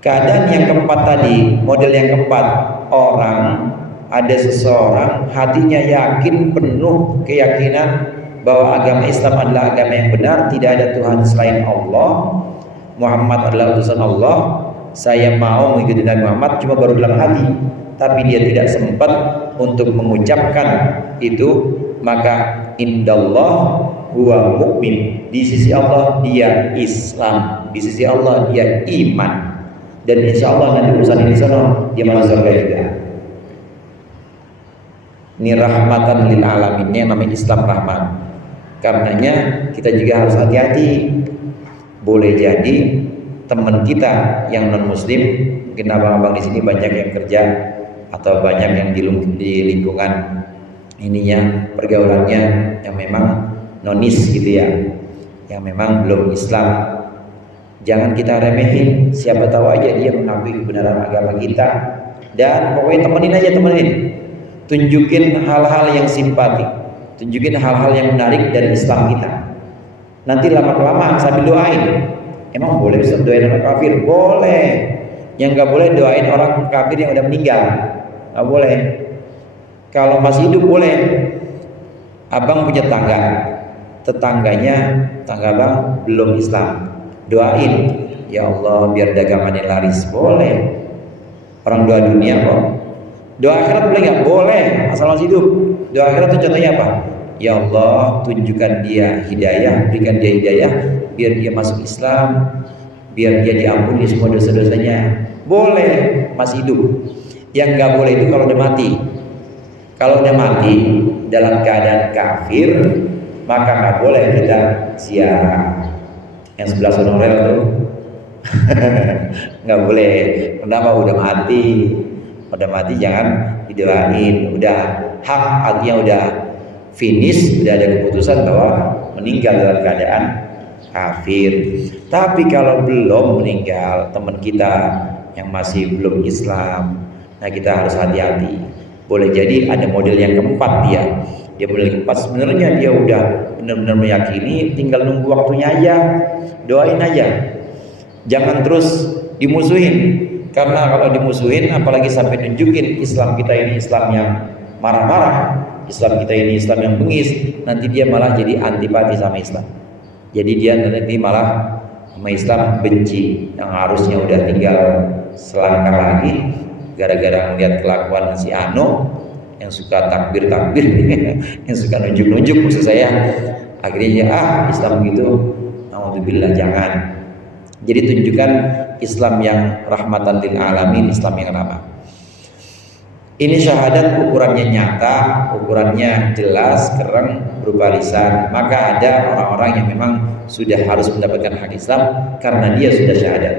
Keadaan yang keempat tadi, model yang keempat, orang ada seseorang hatinya yakin penuh keyakinan bahwa agama Islam adalah agama yang benar, tidak ada Tuhan selain Allah, Muhammad adalah utusan Allah, saya mau mengikuti Nabi Muhammad, cuma baru dalam hati, tapi dia tidak sempat untuk mengucapkan itu, maka indallah huwa mukmin, di sisi Allah dia Islam, di sisi Allah dia iman, dan insya Allah nanti urusan ini sana dia masuk surga juga. Ini rahmatan lil alamin, yang namanya Islam rahmat. Karenanya kita juga harus hati-hati. Boleh jadi teman kita yang non muslim, mungkin abang-abang di sini banyak yang kerja atau banyak yang di lingkungan ininya pergaulannya yang memang nonis gitu ya, yang memang belum Islam. Jangan kita remehin, siapa tahu aja dia mengakui kebenaran agama kita. Dan pokoknya temenin. Tunjukin hal-hal yang simpatik, tunjukin hal-hal yang menarik dari Islam kita. Nanti lama-kelamaan sambil doain. Emang boleh Ustaz doain orang kafir? Boleh. Yang nggak boleh doain orang kafir yang udah meninggal. Nggak boleh. Kalau masih hidup boleh. Abang punya tetangganya abang belum Islam. Doain, ya Allah biar dagangannya laris. Boleh. Orang doa dunia kok. Doa akhirat boleh nggak? Boleh, asal masih hidup. Doa akhirat itu contohnya apa? Ya Allah tunjukkan dia hidayah, berikan dia hidayah, biar dia masuk Islam, biar dia diampuni semua dosa-dosanya. Boleh, masih hidup. Yang nggak boleh itu kalau udah mati. Kalau udah mati dalam keadaan kafir, maka nggak boleh kita ziarah. Yang sebelah sonorel tuh nggak boleh. Kenapa? Udah mati jangan didoain. Udah hak, artinya udah finish, udah ada keputusan bahwa meninggal dalam keadaan kafir. Tapi kalau belum meninggal, teman kita yang masih belum Islam, nah kita harus hati-hati. Boleh jadi ada model yang keempat dia model keempat, sebenarnya dia udah benar-benar meyakini, tinggal nunggu waktunya aja. Doain aja, jangan terus dimusuhin. Karena kalau dimusuhin, apalagi sampai nunjukin Islam kita ini Islam yang marah-marah, Islam kita ini Islam yang bengis, nanti dia malah jadi antipati sama Islam. Jadi dia nanti malah sama Islam benci, yang harusnya udah tinggal selangkah lagi, gara-gara melihat kelakuan si Ano yang suka takbir, yang suka nunjuk maksud saya, akhirnya dia Islam gitu, alhamdulillah. Jangan. Jadi tunjukkan Islam yang rahmatan lil alamin, Islam yang ramah. Ini syahadat ukurannya nyata, ukurannya jelas, keren, berupa lisan. Maka ada orang-orang yang memang sudah harus mendapatkan hak Islam karena dia sudah syahadat.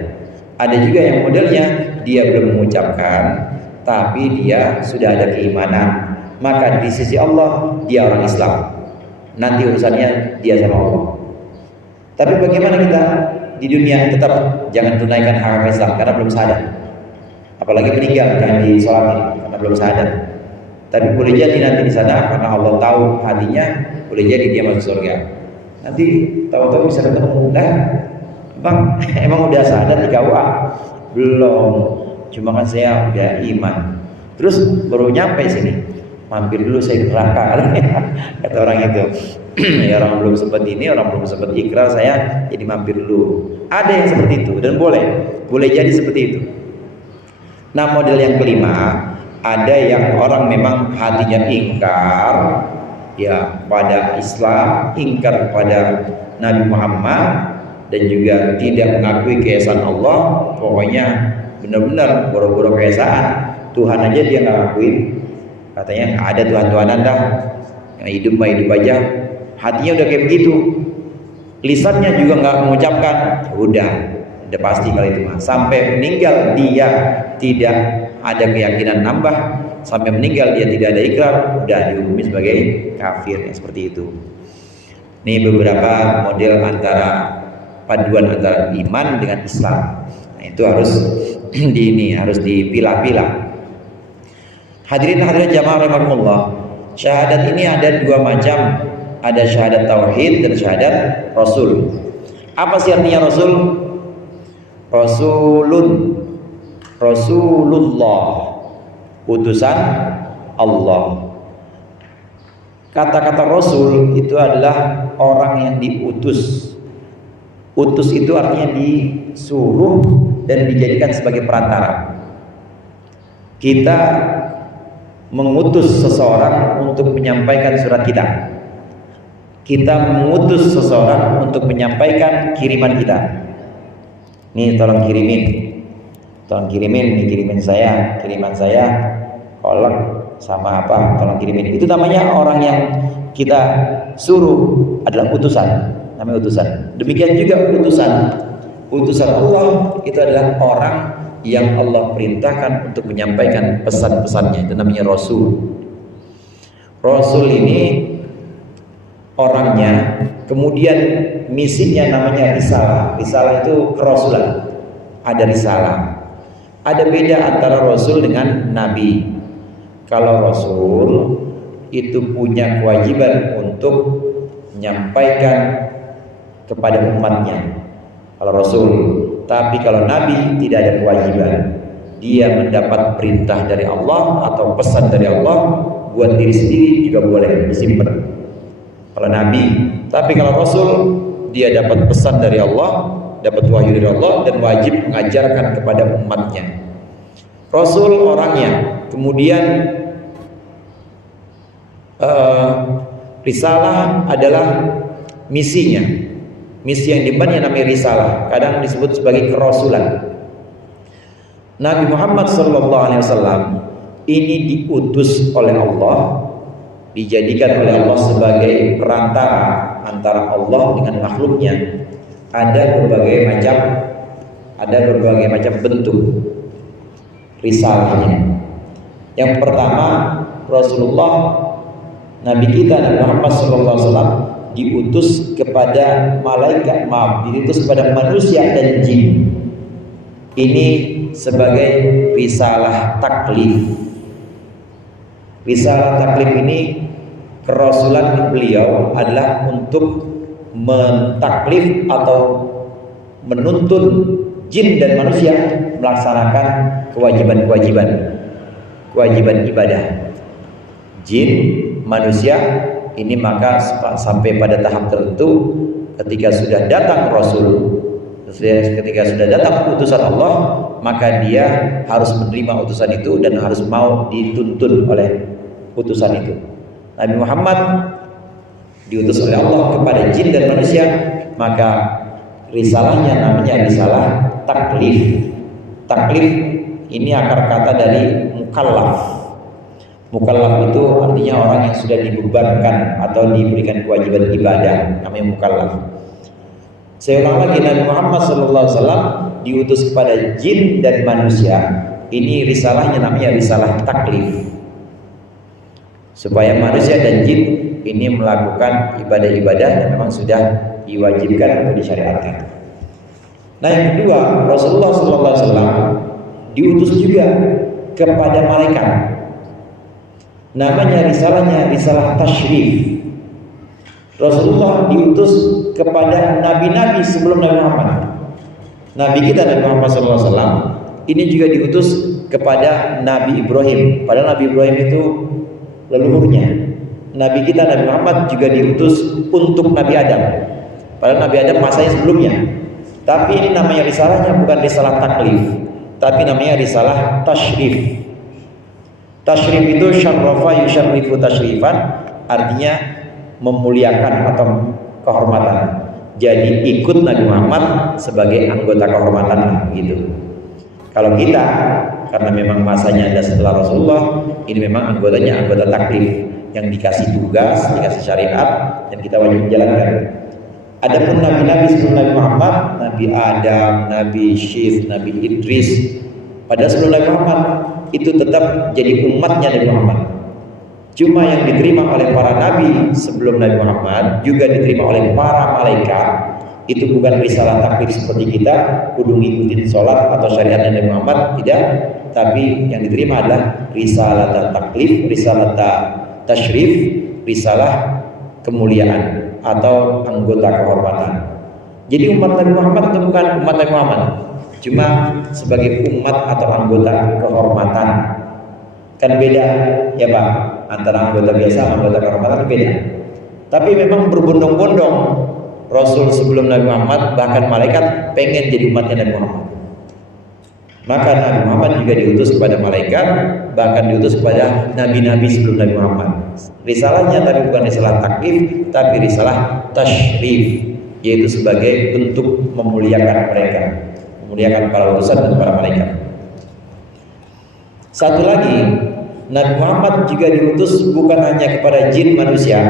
Ada juga yang modelnya dia belum mengucapkan, tapi dia sudah ada keimanan. Maka di sisi Allah dia orang Islam. Nanti urusannya dia sama Allah. Tapi bagaimana kita di dunia tetap jangan tunaikan hak Islam karena belum sadar. Apalagi meninggal jangan disolatin karena belum sadar. Tapi boleh jadi nanti di sana karena Allah tahu hatinya, boleh jadi dia masuk surga. Nanti tahu-tahu bisa ketemu, nah, bang, emang udah sadar di KUA? Belum, cuma kan saya udah iman. Terus baru nyampe sini, mampir dulu saya di neraka, kata orang itu. Ya, orang belum sempat ini, orang belum sempat ikrar, saya jadi mampir dulu. Ada yang seperti itu dan boleh jadi seperti itu. Nah, model yang kelima, ada yang orang memang hatinya ingkar ya pada Islam, ingkar pada Nabi Muhammad, dan juga tidak mengakui keesaan Allah. Pokoknya benar-benar boro-boro keesaan Tuhan aja dia nggak ngakuin, katanya nggak ada Tuhan-Tuhanan dah, yang hidup mah hidup aja. Hatinya udah kayak begitu, lisannya juga nggak mengucapkan, udah pasti kalau itu mah sampai meninggal dia tidak ada keyakinan nambah, sampai meninggal dia tidak ada ikrar, udah dihukumi sebagai kafir, ya, seperti itu. Ini beberapa model paduan antara iman dengan Islam. Nah, itu harus harus dipilah-pilah. Hadirin hadirat jamaah rahimakumullah. Syahadat ini ada dua macam, ada syahadat tauhid dan syahadat rasul. Apa sih artinya rasul? Rasulullah, utusan Allah. Kata-kata rasul itu adalah orang yang diutus. Utus itu artinya disuruh dan dijadikan sebagai perantara. Kita mengutus seseorang untuk menyampaikan surat kita. Kita mengutus seseorang untuk menyampaikan kiriman kita. Nih tolong kirimin nih, kiriman saya kolak sama apa, tolong kirimin. Itu namanya orang yang kita suruh adalah utusan, namanya utusan. Demikian juga utusan Allah itu adalah orang yang Allah perintahkan untuk menyampaikan pesan-pesannya, itu namanya rasul. Rasul ini orangnya, kemudian misinya namanya risalah. Risalah itu kerasulan. Ada risalah. Ada beda antara rasul dengan nabi. Kalau rasul itu punya kewajiban untuk menyampaikan kepada umatnya. Kalau rasul, tapi kalau nabi tidak ada kewajiban. Dia mendapat perintah dari Allah atau pesan dari Allah, buat diri sendiri juga boleh disimpan. Kalau nabi, tapi kalau rasul dia dapat pesan dari Allah, dapat wahyu dari Allah, dan wajib mengajarkan kepada umatnya. Rasul orangnya, kemudian risalah adalah misinya. Misi yang diemban yang namanya risalah, kadang disebut sebagai kerasulan. Nabi Muhammad SAW ini diutus oleh Allah, dijadikan oleh Allah sebagai perantara antara Allah dengan makhluknya. Ada berbagai macam bentuk risalahnya. Yang pertama, Rasulullah, Nabi kita Nabi Muhammad SAW diutus kepada malaikat, diutus kepada manusia dan jin. Ini sebagai risalah taklif. Risalah taklif ini, kerasulan beliau adalah untuk mentaklif atau menuntun jin dan manusia melaksanakan kewajiban ibadah. Jin, manusia ini maka sampai pada tahap tertentu ketika sudah datang Rasul, ketika sudah datang utusan Allah, maka dia harus menerima utusan itu dan harus mau dituntun oleh utusan itu. Nabi Muhammad diutus oleh Allah kepada jin dan manusia, maka risalahnya namanya risalah taklif. Taklif ini akar kata dari mukallaf. Mukallaf itu artinya orang yang sudah dibebankan atau diberikan kewajiban ibadah, namanya mukallaf. Saya ulang lagi, Nabi Muhammad SAW diutus kepada jin dan manusia. Ini risalahnya namanya risalah taklif, supaya manusia dan jin ini melakukan ibadah-ibadah yang memang sudah diwajibkan atau disyariatkan. Nah, yang kedua, Rasulullah SAW diutus juga kepada malaikat. Namanya risalahnya risalah tasyrif. Rasulullah diutus kepada nabi-nabi sebelum Nabi Muhammad. Nabi kita Nabi Muhammad SAW ini juga diutus kepada Nabi Ibrahim. Padahal Nabi Ibrahim itu leluhurnya. Nabi kita Nabi Muhammad juga diutus untuk Nabi Adam. Padahal Nabi Adam masanya sebelumnya. Tapi ini namanya risalahnya bukan risalah taklif, tapi namanya risalah tasyrif. Tasyrif itu syarrafa yusyarrifu tasyrifan, artinya memuliakan atau kehormatan. Jadi ikut Nabi Muhammad sebagai anggota kehormatan gitu. Kalau kita karena memang masanya ada setelah Rasulullah, ini memang anggotanya anggota taklif yang dikasih tugas, dikasih syariat dan kita wajib menjalankan. Adapun nabi-nabi sebelum Nabi Muhammad, Nabi Adam, Nabi Syith, Nabi Idris, pada sebelum Nabi Muhammad itu tetap jadi umatnya Nabi Muhammad. Cuma yang diterima oleh para nabi sebelum Nabi Muhammad juga diterima oleh para malaikat. Itu bukan risalah taklif seperti kita kudu ngikutin sholat atau syariat Nabi Muhammad, tidak. Tapi yang diterima adalah risalah taklif, risalah tasyrif, risalah kemuliaan atau anggota kehormatan. Jadi umat Nabi Muhammad itu bukan umat Nabi Muhammad, cuma sebagai umat atau anggota kehormatan. Kan beda ya Pak, antara anggota biasa dan anggota kehormatan beda. Tapi memang berbondong-bondong Rasul sebelum Nabi Muhammad, bahkan malaikat pengen jadi umatnya Nabi Muhammad. Maka Nabi Muhammad juga diutus kepada malaikat, bahkan diutus kepada nabi-nabi sebelum Nabi Muhammad. Risalahnya tadi bukan risalah taklif, tapi risalah tasyrif, yaitu sebagai bentuk memuliakan mereka, memuliakan para utusan dan para malaikat. Satu lagi, Nabi Muhammad juga diutus bukan hanya kepada jin manusia,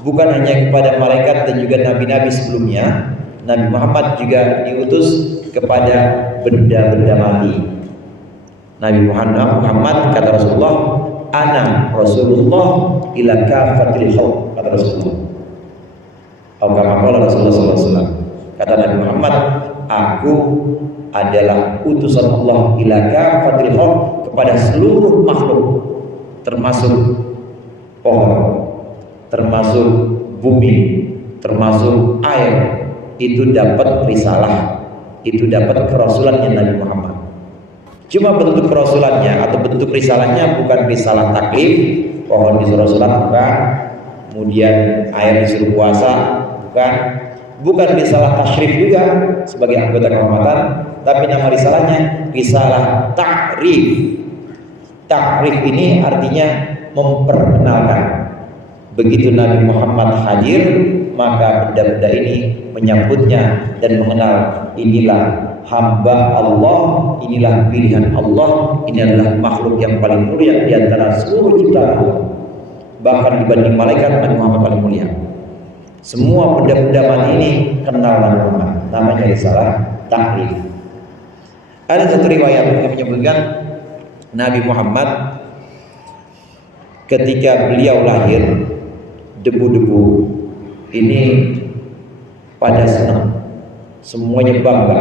bukan hanya kepada malaikat dan juga nabi-nabi sebelumnya. Nabi Muhammad juga diutus kepada benda-benda mati. Nabi Muhammad kata Rasulullah, ana Rasulullah ila kafatil khalq, kata Rasulullah. Rasulullah SAW. Kata Nabi Muhammad, aku adalah utusan Allah ila kafatil khalq, kepada seluruh makhluk, termasuk pohon, termasuk bumi, termasuk air. Itu dapat risalah, itu dapat kerasulannya Nabi Muhammad. Cuma bentuk kerasulannya atau bentuk risalahnya bukan risalah taklif, pohon disuruh sholat bukan, kemudian air disuruh puasa bukan risalah tasyrif juga sebagai anggota kehormatan, tapi nama risalahnya risalah ta'rif. Ta'rif ini artinya memperkenalkan. Begitu Nabi Muhammad hadir, maka benda-benda ini menyambutnya dan mengenal, inilah hamba Allah, inilah pilihan Allah, ini adalah makhluk yang paling mulia di antara seluruh ciptaan Allah. Bahkan dibanding malaikat, Nabi Muhammad paling mulia. Semua benda-benda mati ini kenal Nabi Muhammad. Namanya risalah ta'rif. Ada satu riwayat yang menyebutkan Nabi Muhammad ketika beliau lahir, debu-debu ini pada senang, semuanya bangga.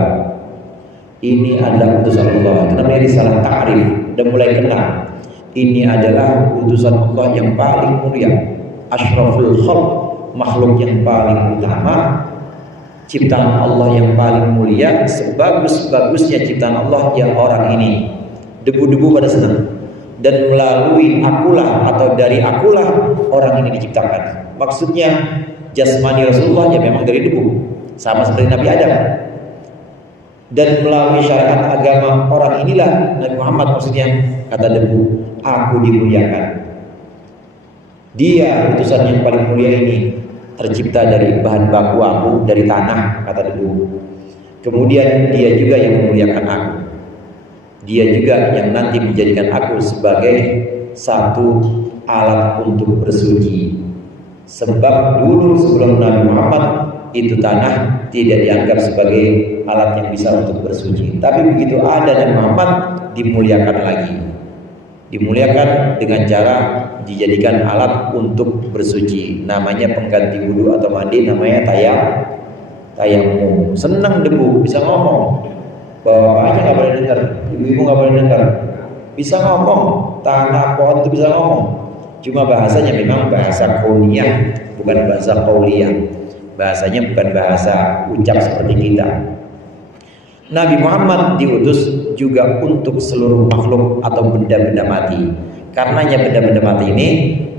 Ini adalah utusan Allah. Itu namanya risalah ta'rif. Dan mulai kenal, ini adalah utusan Allah yang paling mulia, asyraful khalq, makhluk yang paling utama, ciptaan Allah yang paling mulia, sebagus-bagusnya ciptaan Allah yang orang ini. Debu-debu pada senang. Dan melalui akulah atau dari akulah orang ini diciptakan. Maksudnya jasmani Rasulullah ya memang dari debu, sama seperti Nabi Adam. Dan melalui syariat agama orang inilah Nabi Muhammad, maksudnya kata debu, aku dimuliakan. Dia utusan yang paling mulia ini tercipta dari bahan baku aku, dari tanah, kata debu. Kemudian dia juga yang memuliakan aku. Dia juga yang nanti menjadikan aku sebagai satu alat untuk bersuci. Sebab dulu sebelum Nabi Muhammad itu tanah tidak dianggap sebagai alat yang bisa untuk bersuci. Tapi begitu ada Nabi Muhammad, dimuliakan lagi. Dimuliakan dengan cara dijadikan alat untuk bersuci. Namanya pengganti wudu atau mandi, namanya tayamum. Senang debu, bisa ngomong. Bapaknya nggak boleh dengar, ibu-ibu nggak boleh dengar. Bisa ngomong, tanah pohon itu bisa ngomong. Cuma bahasanya memang bahasa kauniyah, bukan bahasa qauliyah. Bahasanya bukan bahasa ucap seperti kita. Nabi Muhammad diutus juga untuk seluruh makhluk atau benda-benda mati. Karenanya benda-benda mati ini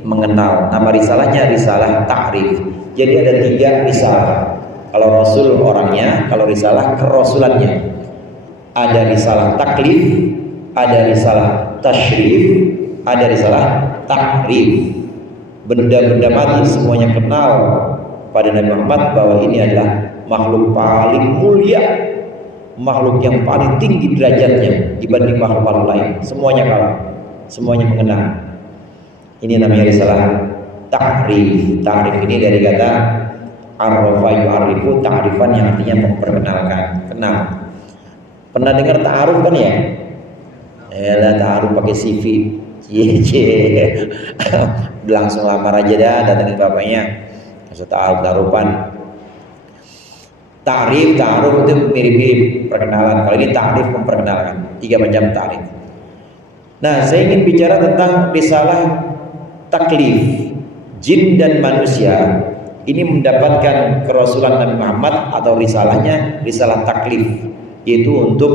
mengenal. Nama risalahnya risalah ta'rif. Jadi ada 3 risalah. Kalau Rasul orangnya, kalau risalah kerasulannya. Ada risalah taklif, ada risalah tasyrif, ada risalah ta'rif. Benda-benda mati semuanya kenal pada Nabi Muhammad bahwa ini adalah makhluk paling mulia, makhluk yang paling tinggi derajatnya dibanding makhluk lain. Semuanya kalah, semuanya mengenal. Ini namanya risalah ta'rif. Ta'rif ini dari kata arrafa yu'arifu, ta'rifan yang artinya memperkenalkan, kenal. Pernah dengar ta'aruf kan ya? Yalah, ta'aruf pakai CV. Cie. Langsung lamar aja dah, datangin bapaknya. Maksud ta'arufan. Ta'rif, ta'aruf itu mirip-mirip perkenalan. Kalau ini ta'rif memperkenalkan. 3 macam ta'rif. Nah, saya ingin bicara tentang risalah taklif. Jin dan manusia ini mendapatkan kerasulan Nabi Muhammad atau risalahnya risalah taklif, yaitu untuk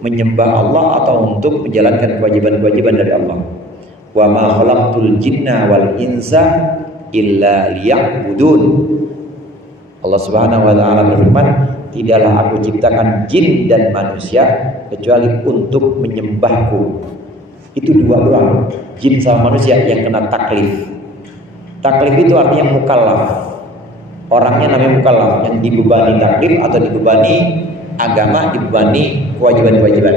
menyembah Allah atau untuk menjalankan kewajiban-kewajiban dari Allah. Wa ma khalaqtul jinna wal insa illa liya'budun. Allah Subhanahu wa taala berfirman, tidaklah aku ciptakan jin dan manusia kecuali untuk menyembahku. Itu 2 doang, jin sama manusia yang kena taklif. Taklif itu artinya mukallaf. Orangnya namanya mukallaf, yang dibebani taklif atau dibebani agama, dibebani kewajiban-kewajiban.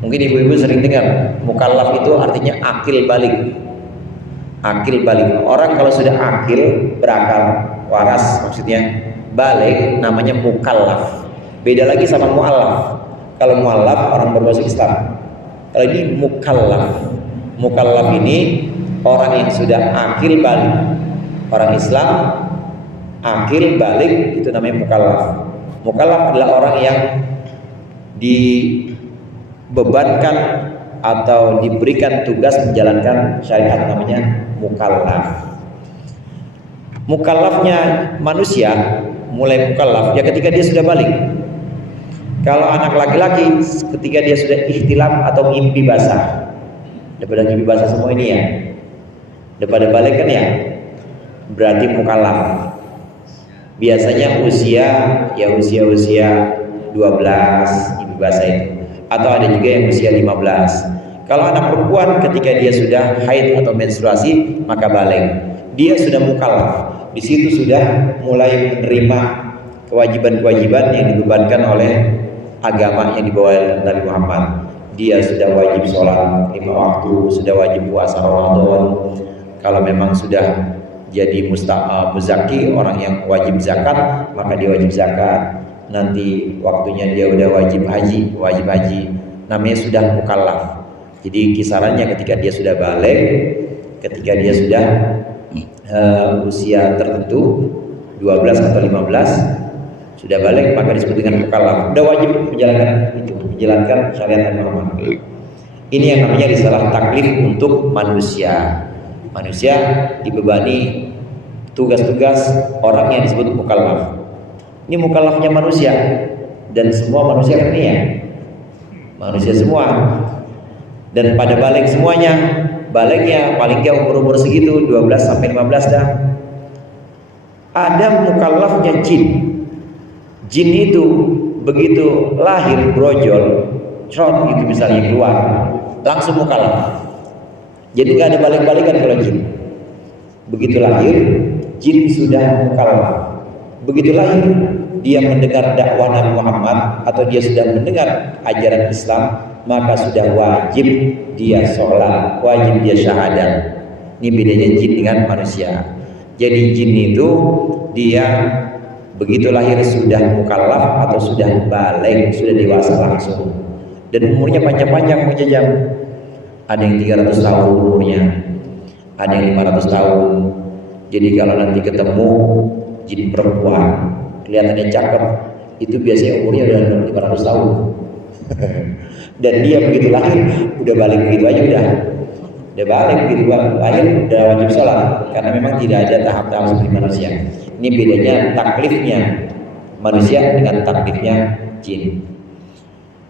Mungkin ibu-ibu sering dengar mukallaf itu artinya akil balik. Akil balik. Orang kalau sudah akil, berakal, waras maksudnya, balik namanya mukallaf. Beda lagi sama muallaf. Kalau muallaf orang berbahasa Islam. Kalau ini mukallaf. Mukallaf ini orang yang sudah akil balik. Orang Islam akil balik itu namanya mukallaf. Mukallaf adalah orang yang dibebankan atau diberikan tugas menjalankan syariat, namanya mukallaf. Mukallafnya manusia mulai mukallaf ya ketika dia sudah balik. Kalau anak laki-laki ketika dia sudah ihtilam atau mimpi basah. Daripada mimpi basah semua ini ya, daripada balik kan ya, berarti mukallaf. Biasanya usia 12 mimpi basah itu, atau ada juga yang usia 15. Kalau anak perempuan ketika dia sudah haid atau menstruasi maka balik. Dia sudah mukallaf. Di situ sudah mulai menerima kewajiban-kewajiban yang dibebankan oleh agama yang dibawa Nabi Muhammad. Dia sudah wajib sholat 5 waktu, sudah wajib puasa Ramadan. Kalau memang sudah jadi muzaki, orang yang wajib zakat, maka dia wajib zakat. Nanti waktunya dia udah wajib haji. Namanya sudah mukallaf. Jadi kisarannya ketika dia sudah balik, ketika dia sudah usia tertentu 12 atau 15 sudah balik, maka disebut dengan mukallaf. Sudah wajib menjalankan syariat Nabi Muhammad. Ini yang namanya risalah taklif untuk manusia. Manusia dibebani tugas-tugas orang yang disebut mukallaf. Ini mukallafnya manusia, dan semua manusia kan ini ya, manusia semua. Dan pada balik semuanya, baliknya paling nggak umur segitu 12 sampai 15 dah. Ada mukallafnya jin. Jin itu begitu lahir brojol, crot gitu misalnya keluar, langsung mukallaf. Jadi nggak ada balik-balikan kalau jin. Begitu lahir, jin sudah mukallaf. Begitu lahir, dia mendengar dakwah Nabi Muhammad atau dia sudah mendengar ajaran Islam, maka sudah wajib dia sholat, wajib dia syahadat. Ini bedanya jin dengan manusia. Jadi jin itu dia begitu lahir sudah mukallaf atau sudah balik, sudah dewasa langsung. Dan umurnya panjang-panjang menjejam. Ada yang 300 tahun umurnya, ada yang 500 tahun. Jadi kalau nanti ketemu jin perempuan kelihatannya cakep, itu biasanya umurnya udah 500 tahun. Dan dia begitu lahir udah balik begitu aja udah. udah balik gitu, lahir udah wajib sholat, karena memang tidak ada tahap-tahap seperti manusia. Ini bedanya taklifnya manusia dengan taklifnya jin.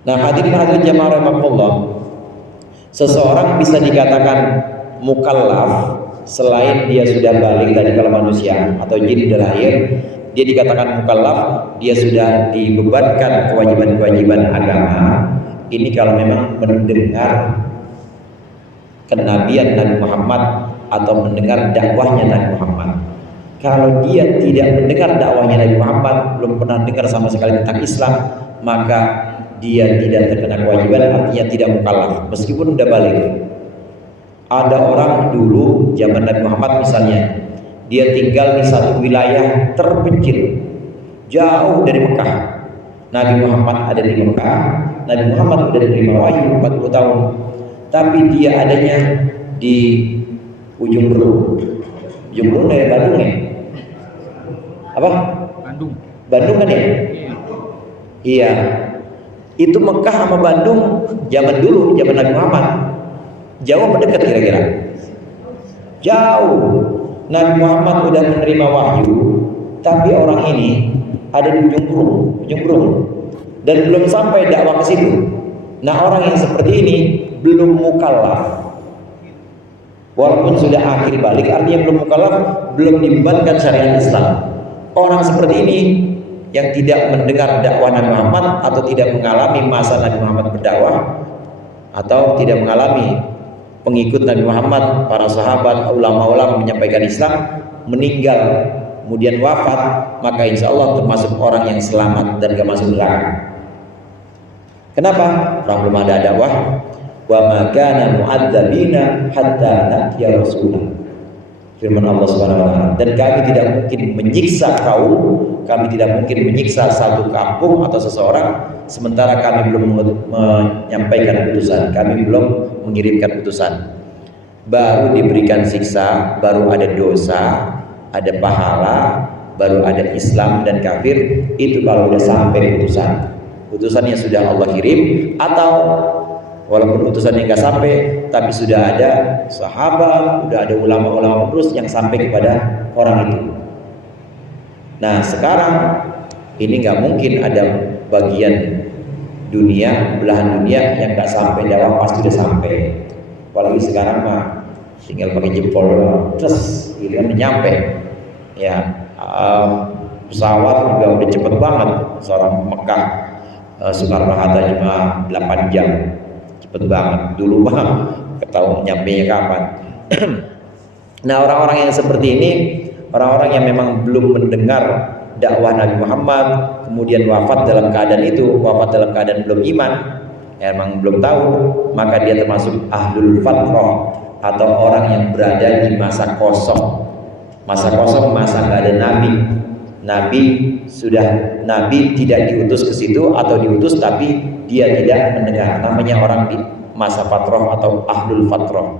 Nah, hadirin jamaah rahimakumullah, seseorang bisa dikatakan mukallaf selain dia sudah balik tadi kalau manusia, atau jin sudah lahir, dia dikatakan mukallaf, dia sudah dibebankan kewajiban-kewajiban agama. Ini kalau memang mendengar kenabian Nabi Muhammad atau mendengar dakwahnya Nabi Muhammad. Kalau dia tidak mendengar dakwahnya Nabi Muhammad, belum pernah dengar sama sekali tentang Islam, maka dia tidak terkena kewajiban, artinya tidak mukallaf meskipun udah balik. Ada orang dulu zaman Nabi Muhammad misalnya, dia tinggal di satu wilayah terpencil jauh dari Mekah. Nabi Muhammad ada di Mekah, Nabi Muhammad sudah diterima wahyu 40 tahun, tapi dia adanya di ujung Berung. Ujung Berung dari Bandung ya? Apa? Bandung kan ya? Iya. Itu Mekah sama Bandung zaman dulu, zaman Nabi Muhammad. Jauh mendekat kira-kira? Jauh. Nabi Muhammad sudah menerima wahyu, tapi orang ini ada di ujung Berung, dan belum sampai dakwah ke situ. Nah, orang yang seperti ini belum mukallaf. Walaupun sudah akhir balik, artinya belum mukallaf, belum dibebankan syariat Islam. Orang seperti ini yang tidak mendengar dakwah Nabi Muhammad atau tidak mengalami masa Nabi Muhammad berdakwah, atau tidak mengalami pengikut Nabi Muhammad, para sahabat, ulama-ulama menyampaikan Islam, meninggal, kemudian wafat, maka insya Allah termasuk orang yang selamat dan gak masuk neraka. Kenapa? Orang belum ada dakwah. Wa ma kana mu'adzabina hatta na'tiya rasulah. Firman Allah Subhanahu wa taala, dan kami tidak mungkin menyiksa kaum, kami tidak mungkin menyiksa satu kampung atau seseorang sementara kami belum menyampaikan putusan, kami belum mengirimkan putusan. Baru diberikan siksa, baru ada dosa, ada pahala, baru ada Islam dan kafir. Itu kalau sudah sampai putusannya sudah Allah kirim, atau walaupun putusannya nggak sampai, tapi sudah ada sahabat, sudah ada ulama-ulama terus yang sampai kepada orang itu. Nah, sekarang ini nggak mungkin ada bagian dunia, belahan dunia yang nggak sampai dakwah, pasti sudah sampai. Apalagi sekarang mah tinggal pakai jempol terus gitu kan nyampe. Ya, pesawat juga udah cepet banget. Seorang Mekah Soekarno-Hatta cuma 8 jam, cepet banget. Dulu mah ketahuan nyampenya kapan. Nah, orang-orang yang seperti ini, orang-orang yang memang belum mendengar dakwah Nabi Muhammad, kemudian wafat dalam keadaan itu, wafat dalam keadaan belum iman, emang belum tahu, maka dia termasuk ahlul fatrah, atau orang yang berada di masa kosong. Masa kosong, masa nggak ada nabi. Nabi tidak diutus ke situ, atau diutus tapi dia tidak mendengar. Namanya orang di masa fatrah atau ahlul fatrah.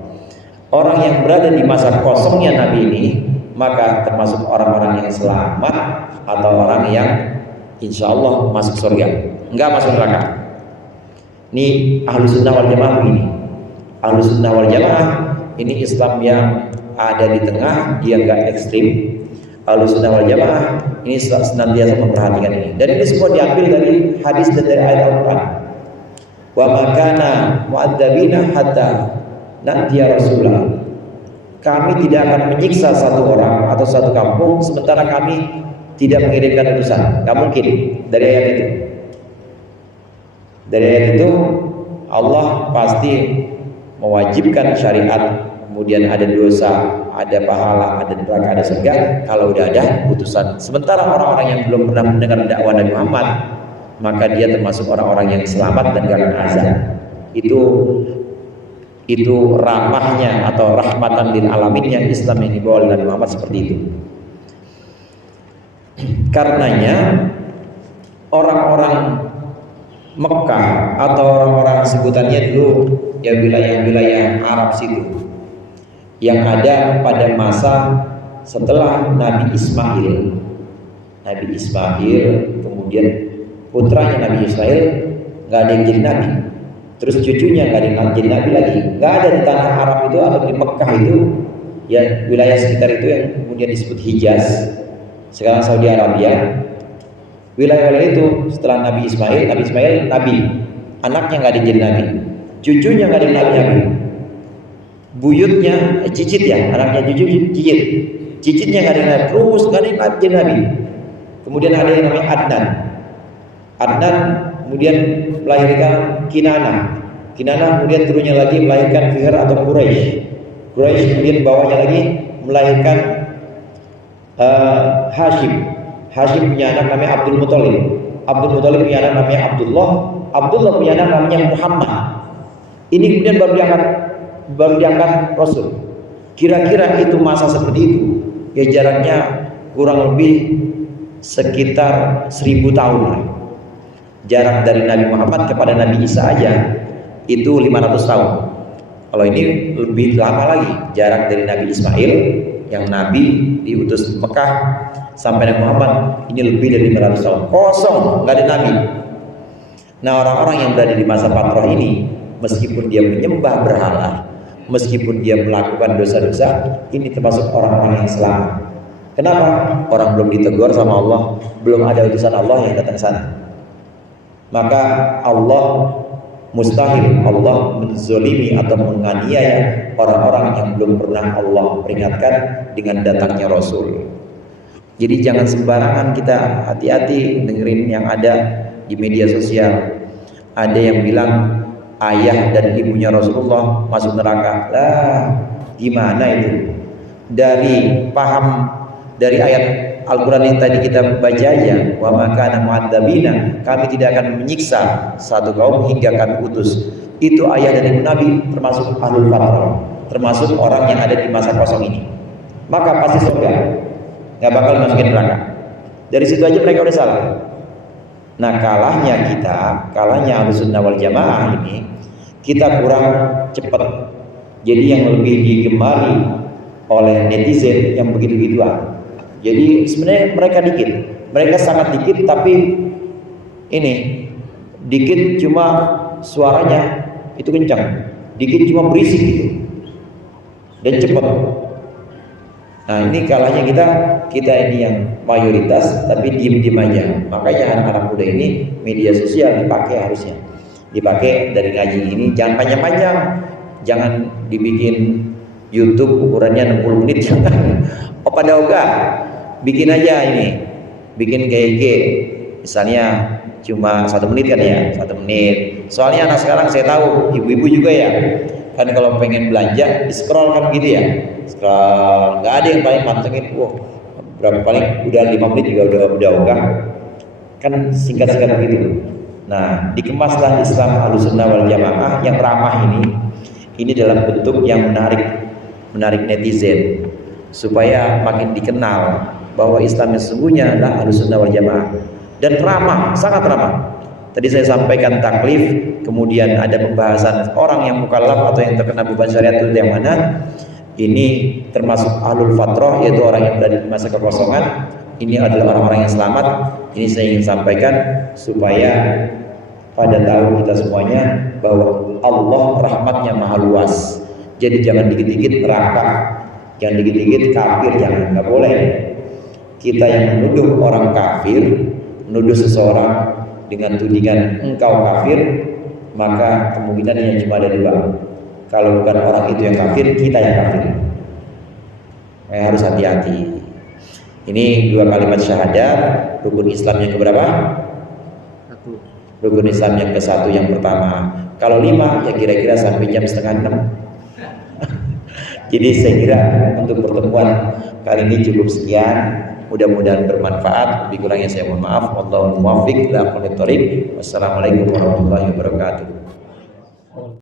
Orang yang berada di masa kosongnya nabi ini, maka termasuk orang-orang yang selamat, atau orang yang insya Allah masuk surga, enggak masuk neraka. Ini ahlu sunnah wal jamaah ini. Ahlu sunnah wal jamaah ini Islam yang ada di tengah, dia enggak ekstrim. Ahlu sunnah wal jamaah ini senantiasa memperhatikan ini. Dan ini semua diambil dari hadis dan dari ayat Al-Quran. Wa makana mu'adzabina hatta na'tiya rasulah. Kami tidak akan menyiksa satu orang atau satu kampung sementara kami tidak mengirimkan utusan. Gak mungkin. Dari ayat itu, dari ayat itu Allah pasti mewajibkan syariat, kemudian ada dosa, ada pahala, ada neraka, ada surga kalau udah ada putusan. Sementara orang-orang yang belum pernah mendengar dakwah Nabi Muhammad, maka dia termasuk orang-orang yang selamat dan gak akan azab. Itu rahmahnya atau rahmatan lil alamin yang Islam yang dibawa oleh Nabi Muhammad seperti itu. Karenanya orang-orang Mekah atau orang-orang sebutannya dulu ya wilayah-wilayah Arab situ yang ada pada masa setelah Nabi Ismail, kemudian putranya Nabi Ismail nggak ada yang jadi nabi, Terus cucunya nggak jadi nabi lagi. Nggak ada di tanah Arab itu atau di Mekah itu, ya wilayah sekitar itu yang kemudian disebut Hijaz, sekarang Saudi Arabia. Wilayah-wilayah itu setelah Nabi Ismail nabi, anaknya nggak jadi nabi, cucunya nggak jadi nabi, buyutnya cicit ya, anaknya cucu cicitnya nggak ada nabi, terus nggak ada jadi nabi. Kemudian ada yang namanya Adnan kemudian melahirkan Kinana kemudian turunnya lagi melahirkan Fihr atau Quraisy kemudian bawahnya lagi melahirkan Hashim punya anak namanya Abdul Muthalib punya anak namanya Abdullah punya anak namanya Muhammad. Ini kemudian baru diangkat Rasul. Kira-kira itu masa seperti itu ya, jaraknya kurang lebih sekitar 1000 tahun lah. Jarak dari Nabi Muhammad kepada Nabi Isa aja itu 500 tahun. Kalau ini lebih lama lagi, jarak dari Nabi Ismail yang Nabi diutus Mekah sampai Nabi Muhammad ini lebih dari 500 tahun. Kosong, nggak ada Nabi. Nah, orang-orang yang berada di masa patroh ini, meskipun dia menyembah berhala, meskipun dia melakukan dosa-dosa, ini termasuk orang-orang yang selamat. Kenapa? Orang belum ditegur sama Allah, belum ada utusan Allah yang datang sana. Maka Allah mustahil Allah menzolimi atau menganiaya orang-orang yang belum pernah Allah peringatkan dengan datangnya Rasul. Jadi jangan sembarangan kita, hati-hati dengerin yang ada di media sosial. Ada yang bilang ayah dan ibunya Rasulullah masuk neraka. Lah, gimana itu? Dari ayat Al-Quran yang tadi kita baca aja, wa ma kana mu'adzabina, kami tidak akan menyiksa satu kaum hingga kami utus. Itu ayah dan ibu Nabi termasuk ahlul fatrah, termasuk orang yang ada di masa kosong ini. Maka pasti surga, nggak bakal masukin neraka. Dari situ aja mereka udah salah. Nah, kalahnya Ahlussunnah wal Jamaah ini, kita kurang cepat. Jadi yang lebih digemari oleh netizen yang begitu-gituan. Jadi sebenarnya mereka sangat dikit, tapi ini dikit cuma suaranya itu kencang, dikit cuma berisik gitu dan cepat. Nah, ini kalahnya kita ini yang mayoritas tapi diem aja. Makanya anak-anak muda ini media sosial harusnya dipakai dari ngaji ini, jangan panjang-panjang, jangan dibikin YouTube ukurannya 60 menit jangan. Pada ogah bikin aja ini, bikin GG misalnya cuma 1 menit kan ya, 1 menit. Soalnya anak sekarang saya tahu, ibu-ibu juga ya, kan kalau pengen belanja di scroll kan gitu ya, scroll, nggak ada yang paling mantengin, berapa paling udah 5 menit juga udah ogah, kan singkat-singkat begitu. Nah, dikemaslah Islam Ahlussunnah wal Jamaah yang ramah ini dalam bentuk yang menarik netizen supaya makin dikenal bahwa Islam yang sesungguhnya adalah Ahlussunnah wal Jamaah dan ramah, sangat ramah. Tadi saya sampaikan taklif, kemudian ada pembahasan orang yang mukallaf atau yang terkena beban syariat itu yang mana. Ini termasuk ahlul fatrah, yaitu orang yang berada di masa kekosongan. Ini adalah orang-orang yang selamat. Ini saya ingin sampaikan supaya pada tahu kita semuanya bahwa Allah rahmatnya maha luas. Jadi jangan dikit-dikit neraka, jangan dikit-dikit kafir, jangan, nggak boleh. Kita yang menuduh orang kafir, menuduh seseorang dengan tudingan engkau kafir, maka kemungkinannya cuma ada 2. Kalau bukan orang itu yang kafir, kita yang kafir. Harus hati-hati. Ini 2 kalimat syahadat, rukun Islam yang keberapa? 1. Rukun Islam yang ke-1 yang pertama. Kalau 5 ya kira-kira sampai jam 5:30. Jadi saya kira untuk pertemuan kali ini cukup sekian. Mudah-mudahan bermanfaat. Lebih kurangnya saya mohon maaf. Wallahul muwaffiq ila aqwamit thoriq. Wassalamualaikum warahmatullahi wabarakatuh.